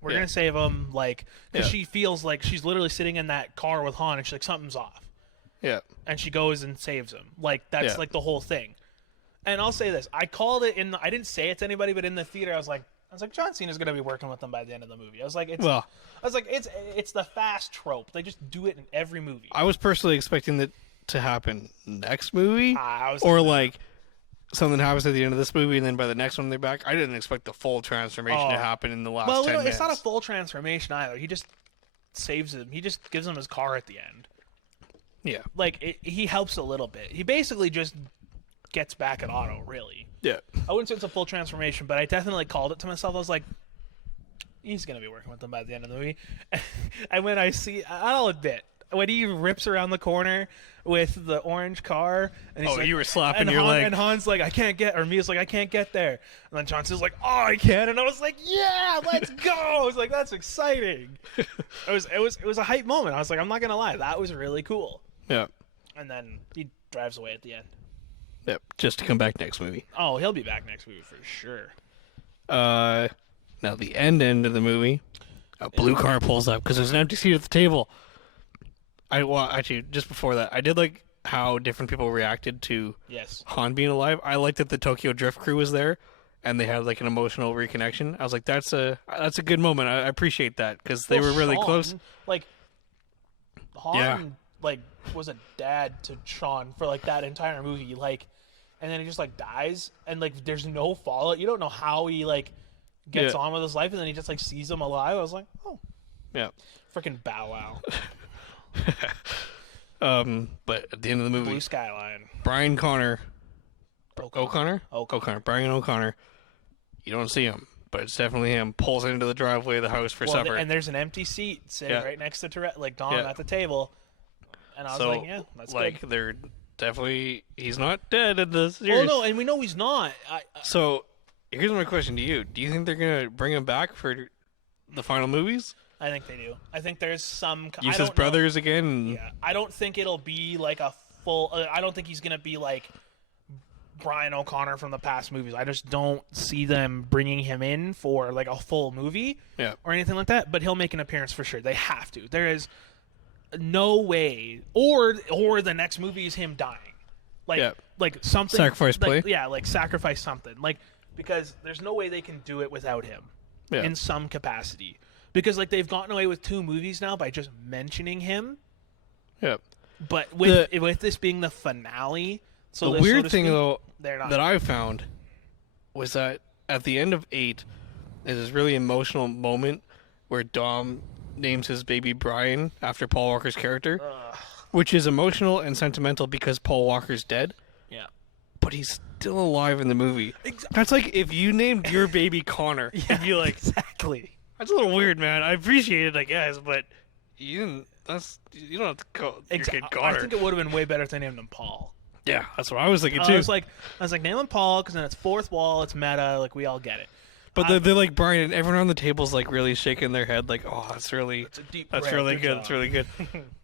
we're gonna save him, like because she feels like she's literally sitting in that car with Han and she's like something's off. Yeah. And she goes and saves him. Like that's like the whole thing. And I'll say this: I called it I didn't say it to anybody, but in the theater, I was like, John Cena's gonna be working with them by the end of the movie. I was like, it's the fast trope. They just do it in every movie. I was personally expecting that to happen next movie, or like something happens at the end of this movie, and then by the next one they're back. I didn't expect the full transformation to happen in the last 10 minutes. It's not a full transformation either. He just saves him. He just gives him his car at the end. Yeah, like he helps a little bit. He basically just gets back at Otto, really. Yeah. I wouldn't say it's a full transformation, but I definitely called it to myself. I was like, he's going to be working with them by the end of the movie. And when I'll admit, when he rips around the corner with the orange car, and he's like, you were slapping your leg. And Han's like, I can't get, or Mia's like, I can't get there. And then Johnson's like, oh, I can. And I was like, yeah, let's go. I was like, that's exciting. It was a hype moment. I was like, I'm not going to lie. That was really cool. Yeah. And then he drives away at the end. Yep, just to come back next movie. Oh, he'll be back next movie for sure. Now the end of the movie, a blue car pulls up because there's an empty seat at the table. Actually, just before that, I did like how different people reacted to Han being alive. I liked that the Tokyo Drift crew was there, and they had like an emotional reconnection. I was like, that's a good moment. I appreciate that because they were really close. Like Han, like was a dad to Sean for like that entire movie. Like. And then he just like dies, and like there's no fallout. You don't know how he like gets on with his life, and then he just like sees him alive. I was like, oh, yeah, freaking Bow Wow. But at the end of the movie, Blue Skyline, Brian O'Connor, O'Connor, Brian O'Connor. You don't see him, but it's definitely him. Pulls into the driveway of the house for supper, and there's an empty seat sitting right next to Tourette, like Dom at the table. And I was like, yeah, that's like good. They're definitely, he's not dead in the series. Oh no, and we know he's not. So here's my question to you: do you think they're gonna bring him back for the final movies? I think they do. I think there's some. Use his brothers again. Yeah, I don't think it'll be like a full. I don't think he's gonna be like Brian O'Connor from the past movies. I just don't see them bringing him in for like a full movie, or anything like that. But he'll make an appearance for sure. They have to. There is no way, or the next movie is him dying, like something sacrifice play. Like sacrifice something, like because there's no way they can do it without him in some capacity. Because like they've gotten away with 2 movies now by just mentioning him. Yeah. But with this being the finale, the weird thing though that I found was that at the end of 8, there's this really emotional moment where Dom names his baby Brian after Paul Walker's character. which is emotional and sentimental because Paul Walker's dead. Yeah. But he's still alive in the movie. That's like if you named your baby Connor. Yeah, You'd be like, exactly. that's a little weird, man. I appreciate it, I guess, but you didn't. You don't have to call your kid Connor. I think it would have been way better if they named him Paul. Yeah, that's what I was thinking too. I was like, name him Paul because then it's fourth wall, it's meta, like we all get it. But they're like Brian, and everyone on the table's like really shaking their head, like, "Oh, that's really good. That's really good."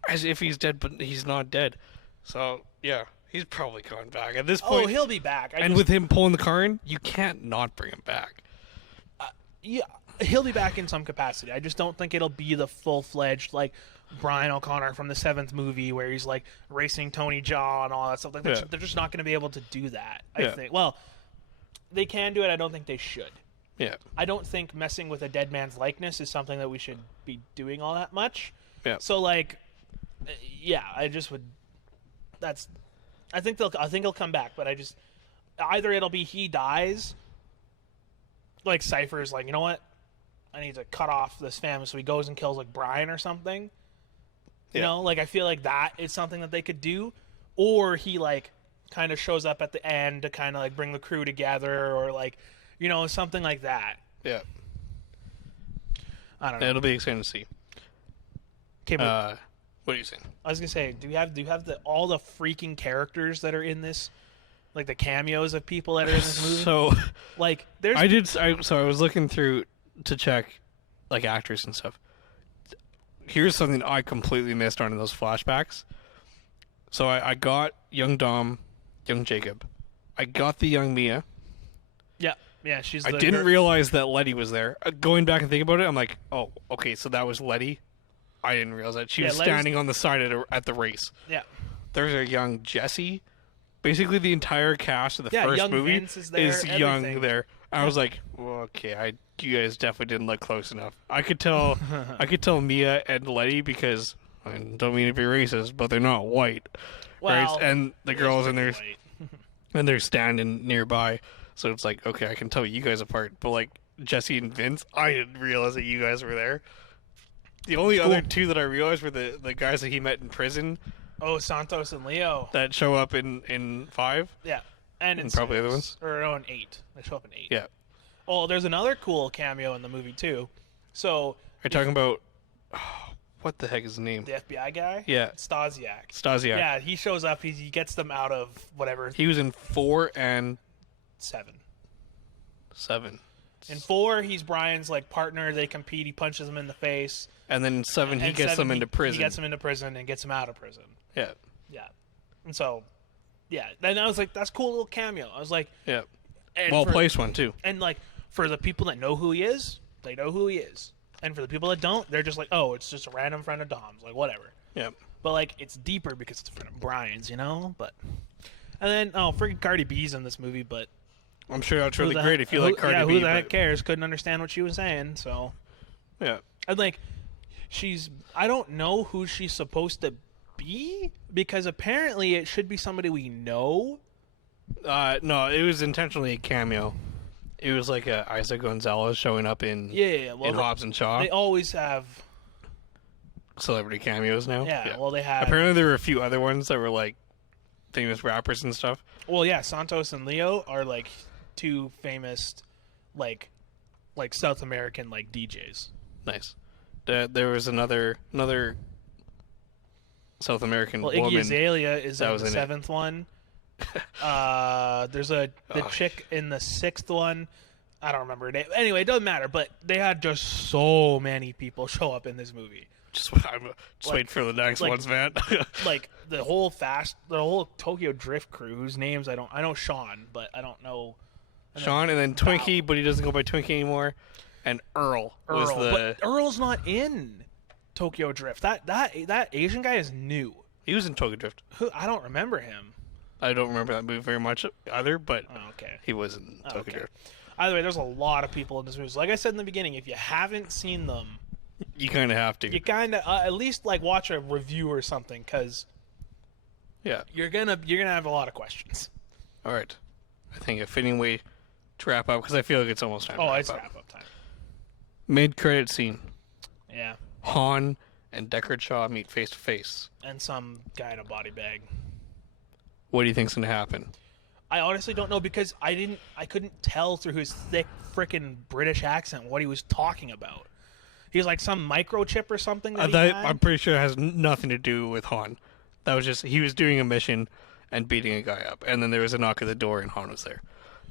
As if he's dead, but he's not dead. So yeah, he's probably coming back at this point. Oh, he'll be back. With him pulling the car in, you can't not bring him back. Yeah, he'll be back in some capacity. I just don't think it'll be the full-fledged like Brian O'Connor from the 7th movie where he's like racing Tony Jaa and all that stuff. Like they're just not going to be able to do that. I think. Well, they can do it. I don't think they should. Yeah. I don't think messing with a dead man's likeness is something that we should be doing all that much. Yeah. So like, yeah, I just would. I think he'll come back, but either it'll be he dies. Like Cypher's like, you know what? I need to cut off this family, so he goes and kills like Brian or something. You know, like I feel like that is something that they could do, or he like kind of shows up at the end to kind of like bring the crew together, or like. You know, something like that. Yeah. I don't know. It'll be exciting to see. Okay, but what are you saying? I was gonna say, do you have all the freaking characters that are in this, like the cameos of people that are in this movie? So, like, there's. I was looking through to check, like actors and stuff. Here's something I completely missed on in those flashbacks. So I got young Dom, young Jacob. I got the young Mia. Yeah, she's. I didn't realize that Letty was there. Going back and thinking about it, I'm like, oh, okay, so that was Letty. I didn't realize that she was standing on the side at the race. Yeah. There's a young Jesse. Basically, the entire cast of the first young movie Vince is young there. I was like, well, okay, you guys definitely didn't look close enough. I could tell Mia and Letty because I don't mean to be racist, but they're not white, right? And the girls in there, and they're standing nearby. So it's like, okay, I can tell you guys apart. But like Jesse and Vince, I didn't realize that you guys were there. The only other two that I realized were the guys that he met in prison. Oh, Santos and Leo. That show up in 5. Yeah. And in probably 6. other ones. Or no, in 8. They show up in 8. Yeah. Oh, there's another cool cameo in the movie too. So. Are you talking about what the heck is his name? The FBI guy? Yeah. Stasiak. Yeah, he shows up. He gets them out of whatever. He was in 4 and 7. In 4, he's Brian's like partner. They compete. He punches him in the face. And then in 7, he gets them into prison. He gets them into prison and gets them out of prison. Yeah. Yeah. And so, yeah. Then I was like, that's a cool little cameo. I was like, yeah. Well placed one too. And like for the people that know who he is, they know who he is. And for the people that don't, they're just like, oh, it's just a random friend of Dom's, like whatever. Yeah. But like it's deeper because it's a friend of Brian's, you know. But and then freaking Cardi B's in this movie, but. I'm sure that's really great if you like Cardi B. Who the heck cares? Couldn't understand what she was saying, so. Yeah. And like, I don't know who she's supposed to be because apparently it should be somebody we know. No, it was intentionally a cameo. It was like Isa Gonzalez showing up in Hobbs and Shaw. They always have celebrity cameos now. Yeah, well they have. Apparently there were a few other ones that were like famous rappers and stuff. Well, yeah, Santos and Leo are like 2 famous like South American like DJs. Nice. There was another South American woman. Iggy Azalea is in the 7th one. There's the chick in the 6th one. I don't remember her name. Anyway, it doesn't matter. But they had just so many people show up in this movie. Just wait for the next ones, man. Like the whole Tokyo Drift crew, whose names I know Sean, but I don't know. Sean, and then Twinkie, but he doesn't go by Twinkie anymore. And Earl was but Earl's not in Tokyo Drift. That Asian guy is new. He was in Tokyo Drift. I don't remember him. I don't remember that movie very much either, but okay. He was in Tokyo Drift. Either way, there's a lot of people in this movie. So like I said in the beginning, if you haven't seen them, you kind of have to. You kind of at least like watch a review or something, because you're gonna have a lot of questions. All right, I think a fitting way to wrap up because I feel like it's almost time. Oh, it's wrap up time. Mid-credit scene. Yeah. Han and Deckard Shaw meet face to face. And some guy in a body bag. What do you think's gonna happen? I honestly don't know because I couldn't tell through his thick frickin' British accent what he was talking about. He's like some microchip or something that he had. I'm pretty sure it has nothing to do with Han. That was just he was doing a mission and beating a guy up, and then there was a knock at the door and Han was there.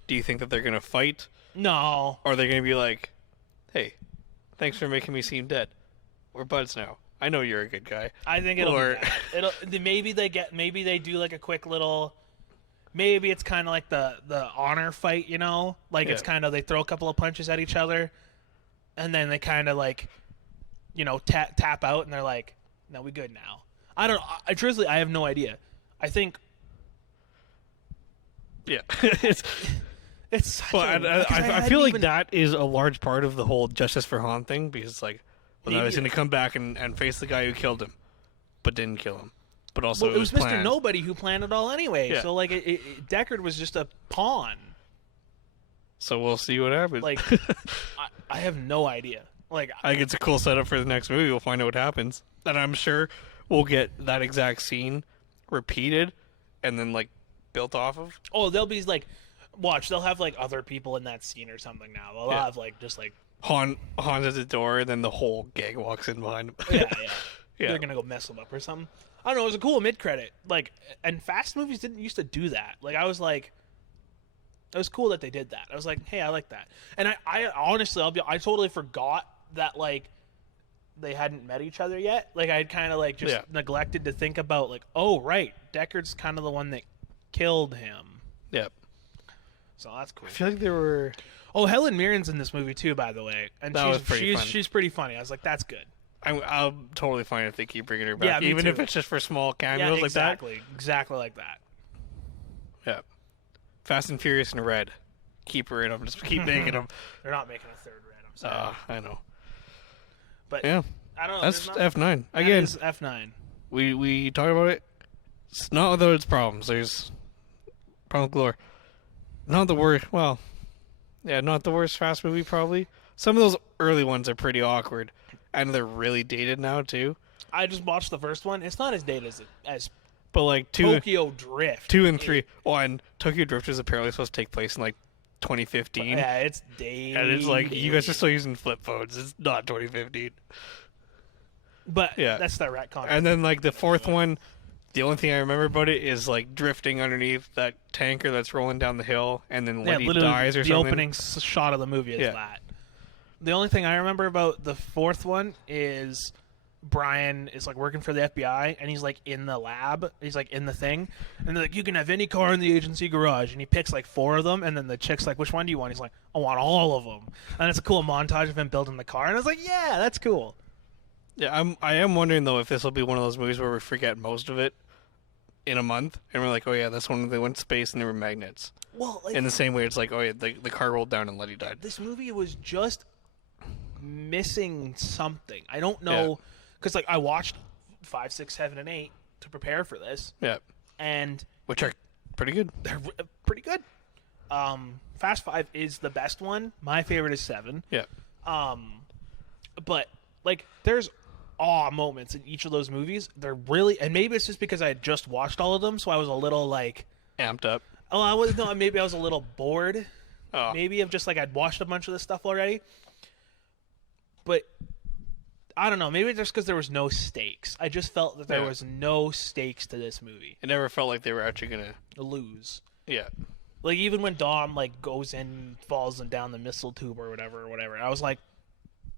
Do you think that they're gonna fight? No. Or are they gonna be like, "Hey, thanks for making me seem dead. We're buds now. I know you're a good guy." I think it'll be that. Maybe they do like a quick little. Maybe it's kind of like the honor fight, you know? Like it's kind of they throw a couple of punches at each other, and then they kind of like, you know, tap out, and they're like, "No, we good now." I don't. Truthfully, I have no idea. I think. Yeah. It's such I feel like that is a large part of the whole Justice for Han thing because it's like, well, now he's going to come back and face the guy who killed him, but didn't kill him. But also, it was Mr. planned. Nobody who planned it all anyway. Yeah. So like, Deckard was just a pawn. So we'll see what happens. Like, I have no idea. Like, I think it's a cool setup for the next movie. We'll find out what happens, and I'm sure we'll get that exact scene repeated, and then like built off of. Oh, they'll be like. Watch, they'll have like other people in that scene or something now. They'll have like just like Han's at the door, and then the whole gang walks in behind him. yeah. They're gonna go mess him up or something. I don't know. It was a cool mid credit. Like, and fast movies didn't used to do that. Like, I was like, it was cool that they did that. I was like, hey, I like that. And I honestly, I totally forgot that like they hadn't met each other yet. Like, I had kind of like just neglected to think about like, oh right, Deckard's kind of the one that killed him. Yep. So that's cool. I feel like there were. Oh, Helen Mirren's in this movie too, by the way, and she's pretty funny. I was like, that's good. I'm totally fine if they keep bringing her back, Yeah, even too. if it's just for small cameos like that. Exactly like that. Yeah. Fast and Furious and Red, keep her in them. Just keep making them. They're not making a third Red. I'm sorry. I know. But yeah, I don't know. that's F9 again. That is F9. We talked about it. It's not without its problems. There's problem galore. Not the worst. Well, yeah, not the worst Fast movie probably. Some of those early ones are pretty awkward, and they're really dated now too. I just watched the first one. It's not as dated as but like Tokyo Drift. 2 and 3. And Tokyo Drift is apparently supposed to take place in like 2015. Yeah, it's dated. And it's like you guys are still using flip phones. It's not 2015. But that's the retcon. And then like the fourth one. The only thing I remember about it is like drifting underneath that tanker that's rolling down the hill, and then when he dies or the something. The opening shot of the movie is that. The only thing I remember about the fourth one is Brian is like working for the FBI, and he's like in the lab. He's like in the thing, and they're like, "You can have any car in the agency garage," and he picks like 4 of them, and then the chick's like, "Which one do you want?" He's like, "I want all of them," and it's a cool montage of him building the car, and I was like, "Yeah, that's cool." Yeah, I am wondering though if this will be one of those movies where we forget most of it in a month, and we're like, oh yeah, that's when they went to space and they were magnets. Well, like, in the same way, it's like, oh yeah, the car rolled down and Letty died. This movie was just missing something. I don't know, because like I watched 5, 6, 7, and 8 to prepare for this. Yeah, and which are pretty good. They're pretty good. Fast 5 is the best one. My favorite is 7. Yeah. But like, there's awe moments in each of those movies. They're really, and maybe it's just because I had just watched all of them, so I was a little like amped up. Oh, I was no, maybe I was a little bored. Oh. Maybe of just like I'd watched a bunch of this stuff already. But I don't know. Maybe just because there was no stakes. I just felt that there was no stakes to this movie. It never felt like they were actually gonna lose. Yeah. Like even when Dom like goes in, falls down the missile tube or whatever, I was like.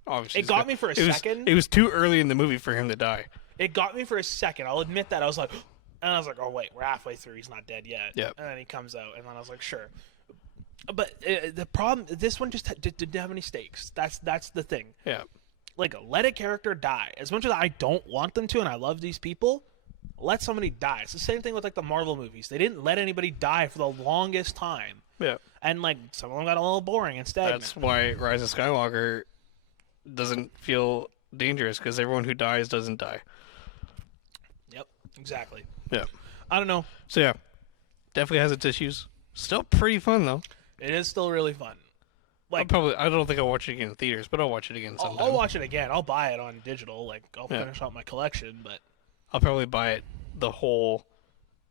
Obviously, it got me for a second. It was too early in the movie for him to die. It got me for a second. I'll admit that. I was like, and I was like, oh wait, we're halfway through. He's not dead yet. Yeah. And then he comes out, and then I was like, sure. But the problem, this one just didn't have any stakes. That's the thing. Yeah. Like, let a character die. As much as I don't want them to, and I love these people, let somebody die. It's the same thing with like the Marvel movies. They didn't let anybody die for the longest time. Yeah. And like some of them got a little boring and stagnant. That's why Rise of Skywalker doesn't feel dangerous, because everyone who dies doesn't die. Yep, exactly. Yeah. I don't know. So yeah, definitely has its issues. Still pretty fun though. It is still really fun. Like, I don't think I'll watch it again in theaters, but I'll watch it again sometime. I'll watch it again. I'll buy it on digital. Like, I'll finish out my collection, but I'll probably buy it the whole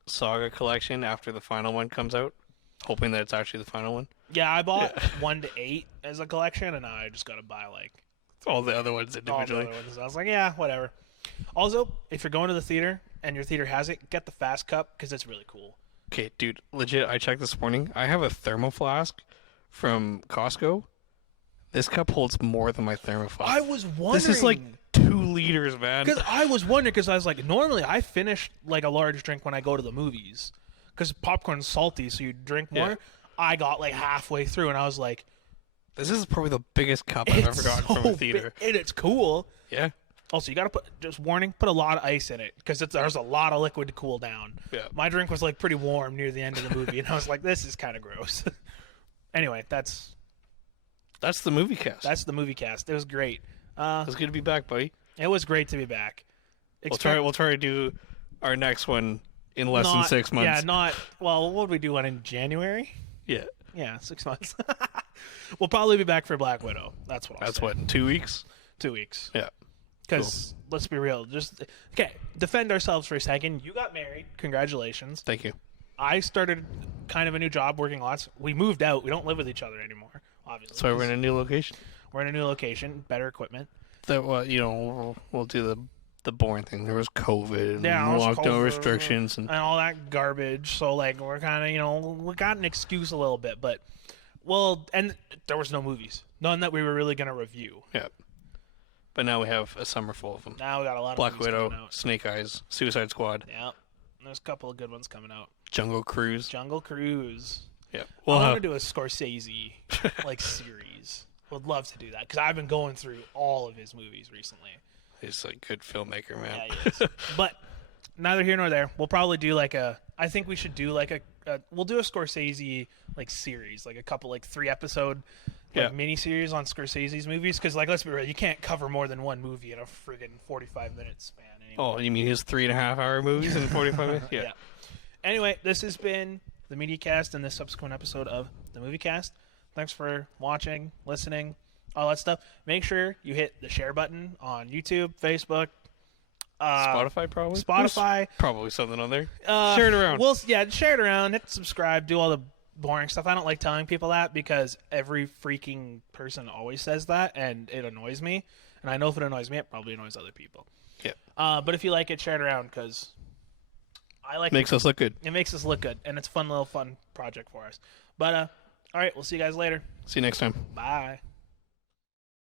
saga collection after the final one comes out, hoping that it's actually the final one. yeah, I bought 1 to 8 as a collection, and now I just gotta buy like All the other ones all the individually. other ones. I was like, yeah, whatever. Also, if you're going to the theater and your theater has it, get the fast cup because it's really cool. Okay, dude, legit, I checked this morning. I have a thermo flask from Costco. This cup holds more than my thermo flask. I was wondering. This is like 2 liters, man. Because I was wondering, because I was like, normally I finish like a large drink when I go to the movies, because popcorn's salty, so you drink more. Yeah. I got like halfway through, and I was like, This is probably the biggest cup I've ever gotten from a theater. And it's cool. Yeah. Also, you got to put, just warning, put a lot of ice in it, because there's a lot of liquid to cool down. Yeah. My drink was like pretty warm near the end of the movie, and I was like, this is kind of gross. Anyway, that's the movie cast. the movie cast. It was great. It's good to be back, buddy. It was great to be back. We'll try to do our next one in less than 6 months. Yeah, well, what would we do one in January? Yeah. Yeah, 6 months. We'll probably be back for Black Widow. That's what I'll say. What, in 2 weeks? 2 weeks. Yeah. Because, let's be real, okay, defend ourselves for a second. You got married. Congratulations. Thank you. I started kind of a new job working lots. We moved out. We don't live with each other anymore, obviously. So we're in a new location. We're in a new location, better equipment. We'll do the boring thing. There was COVID and Yeah, lockdown restrictions and all that garbage. So, like, we're kind of, we got an excuse a little bit, but, well, and there was no movies. None that we were really going to review. yeah. But now we have a summer full of them. Now we got a lot of Black movies Widow, coming out. Snake Eyes, Suicide Squad, Yeah. There's a couple of good ones coming out. Jungle Cruise. Jungle Cruise. Yeah. I want to do a Scorsese like series. Would love to do that because I've been going through all of his movies recently. He's a good filmmaker, man. Yeah, he is. But neither here nor there. We'll probably do like I think we should do like we'll do a Scorsese like series, like a couple like 3-episode mini series on Scorsese's movies because like let's be real, you can't cover more than one movie in a friggin' 45-minute span. Anymore. Oh, you mean his 3.5-hour movies in 45 minutes? Yeah. Anyway, this has been the Media Cast and this subsequent episode of the Movie Cast. Thanks for watching, listening, all that stuff. Make sure you hit the share button on YouTube, Facebook, Spotify, probably. Spotify. There's probably something on there. Share it around. Share it around. Hit subscribe. Do all the boring stuff. I don't like telling people that because every freaking person always says that, and it annoys me. And I know if it annoys me, it probably annoys other people. Yeah. But if you like it, share it around because I like Makes us look good. It makes us look good, and it's a fun project for us. But all right, we'll see you guys later. See you next time. Bye.